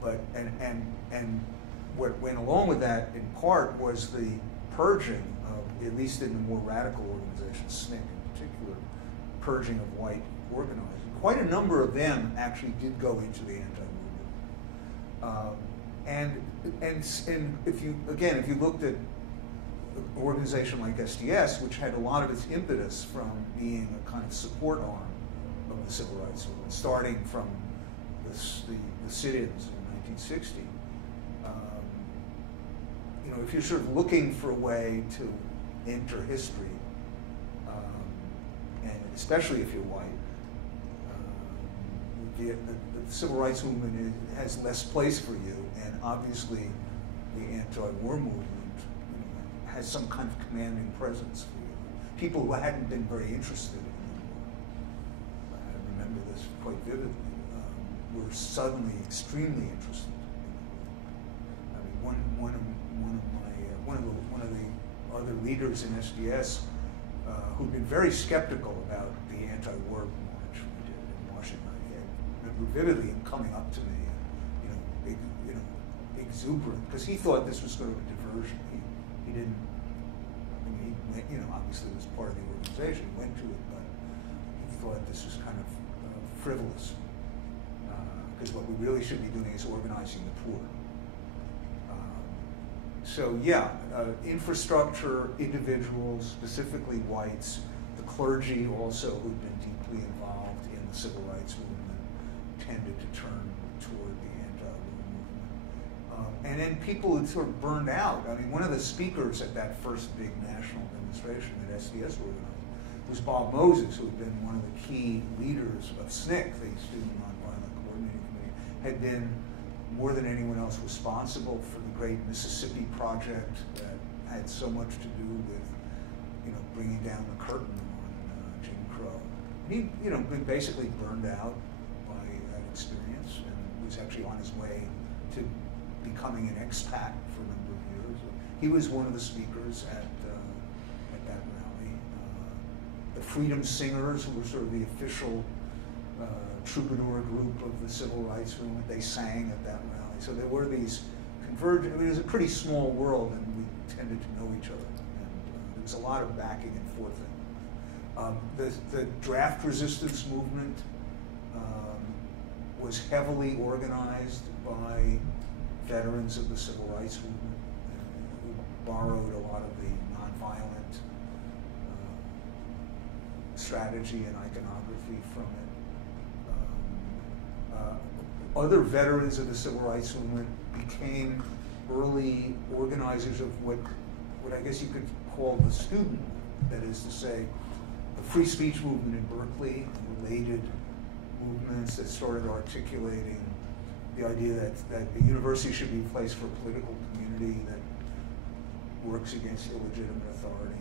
But and what went along with that in part was the purging of, at least in the more radical organizations, SNCC in particular, purging of white organizers. Quite a number of them actually did go into the anti-movement. And if you looked at an organization like SDS, which had a lot of its impetus from being a kind of support arm of the civil rights movement, starting from the sit-ins in 1960, if you're sort of looking for a way to enter history, and especially if you're white, the civil rights movement has less place for you, and obviously the anti-war movement has some kind of commanding presence for you. People who hadn't been very interested in the war, I remember this quite vividly, were suddenly extremely interested in the war. I mean, one of the other leaders in SDS who'd been very skeptical about the anti-war march we did in Washington. I remember vividly him coming up to me, exuberant, because he thought this was sort of a diversion. He didn't. I mean, he obviously was part of the organization. He went to it, but he thought this was kind of frivolous. Because what we really should be doing is organizing the poor. So yeah, infrastructure, individuals, specifically whites, the clergy also who'd been deeply involved in the civil rights movement tended to turn toward the anti-war movement. And then people who sort of burned out. I mean, one of the speakers at that first big national demonstration that SDS organized was Bob Moses, who had been one of the key leaders of SNCC, the Student Nonviolent Coordinating Committee, had been more than anyone else responsible for the great Mississippi Project that had so much to do with, bringing down the curtain on Jim Crow. And he, been basically burned out by that experience and was actually on his way to becoming an expat for a number of years. He was one of the speakers at that rally. The Freedom Singers, who were sort of the official troubadour group of the civil rights movement, they sang at that rally. So there were these convergent. I mean, it was a pretty small world, and we tended to know each other. And there was a lot of backing and forth. The draft resistance movement was heavily organized by veterans of the civil rights movement who borrowed a lot of the nonviolent strategy and iconography from it. Other veterans of the civil rights movement became early organizers of what I guess you could call the student, that is to say, the free speech movement in Berkeley and related movements that started articulating the idea that the university should be a place for a political community that works against illegitimate authority.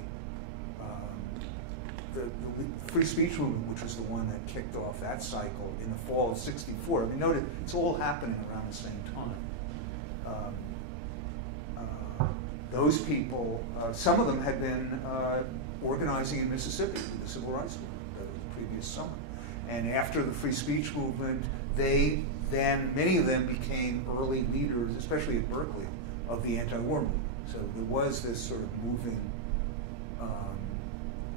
The free speech movement, which was the one that kicked off that cycle in the fall of '64. I mean, note it's all happening around the same time. Those people, some of them had been organizing in Mississippi with the civil rights movement the previous summer. And after the free speech movement, many of them became early leaders, especially at Berkeley, of the anti-war movement. So there was this sort of moving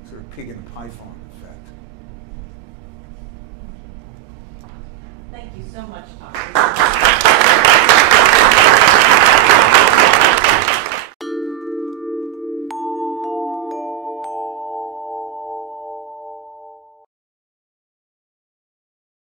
sort of pig in a python effect. Thank you so much, Todd.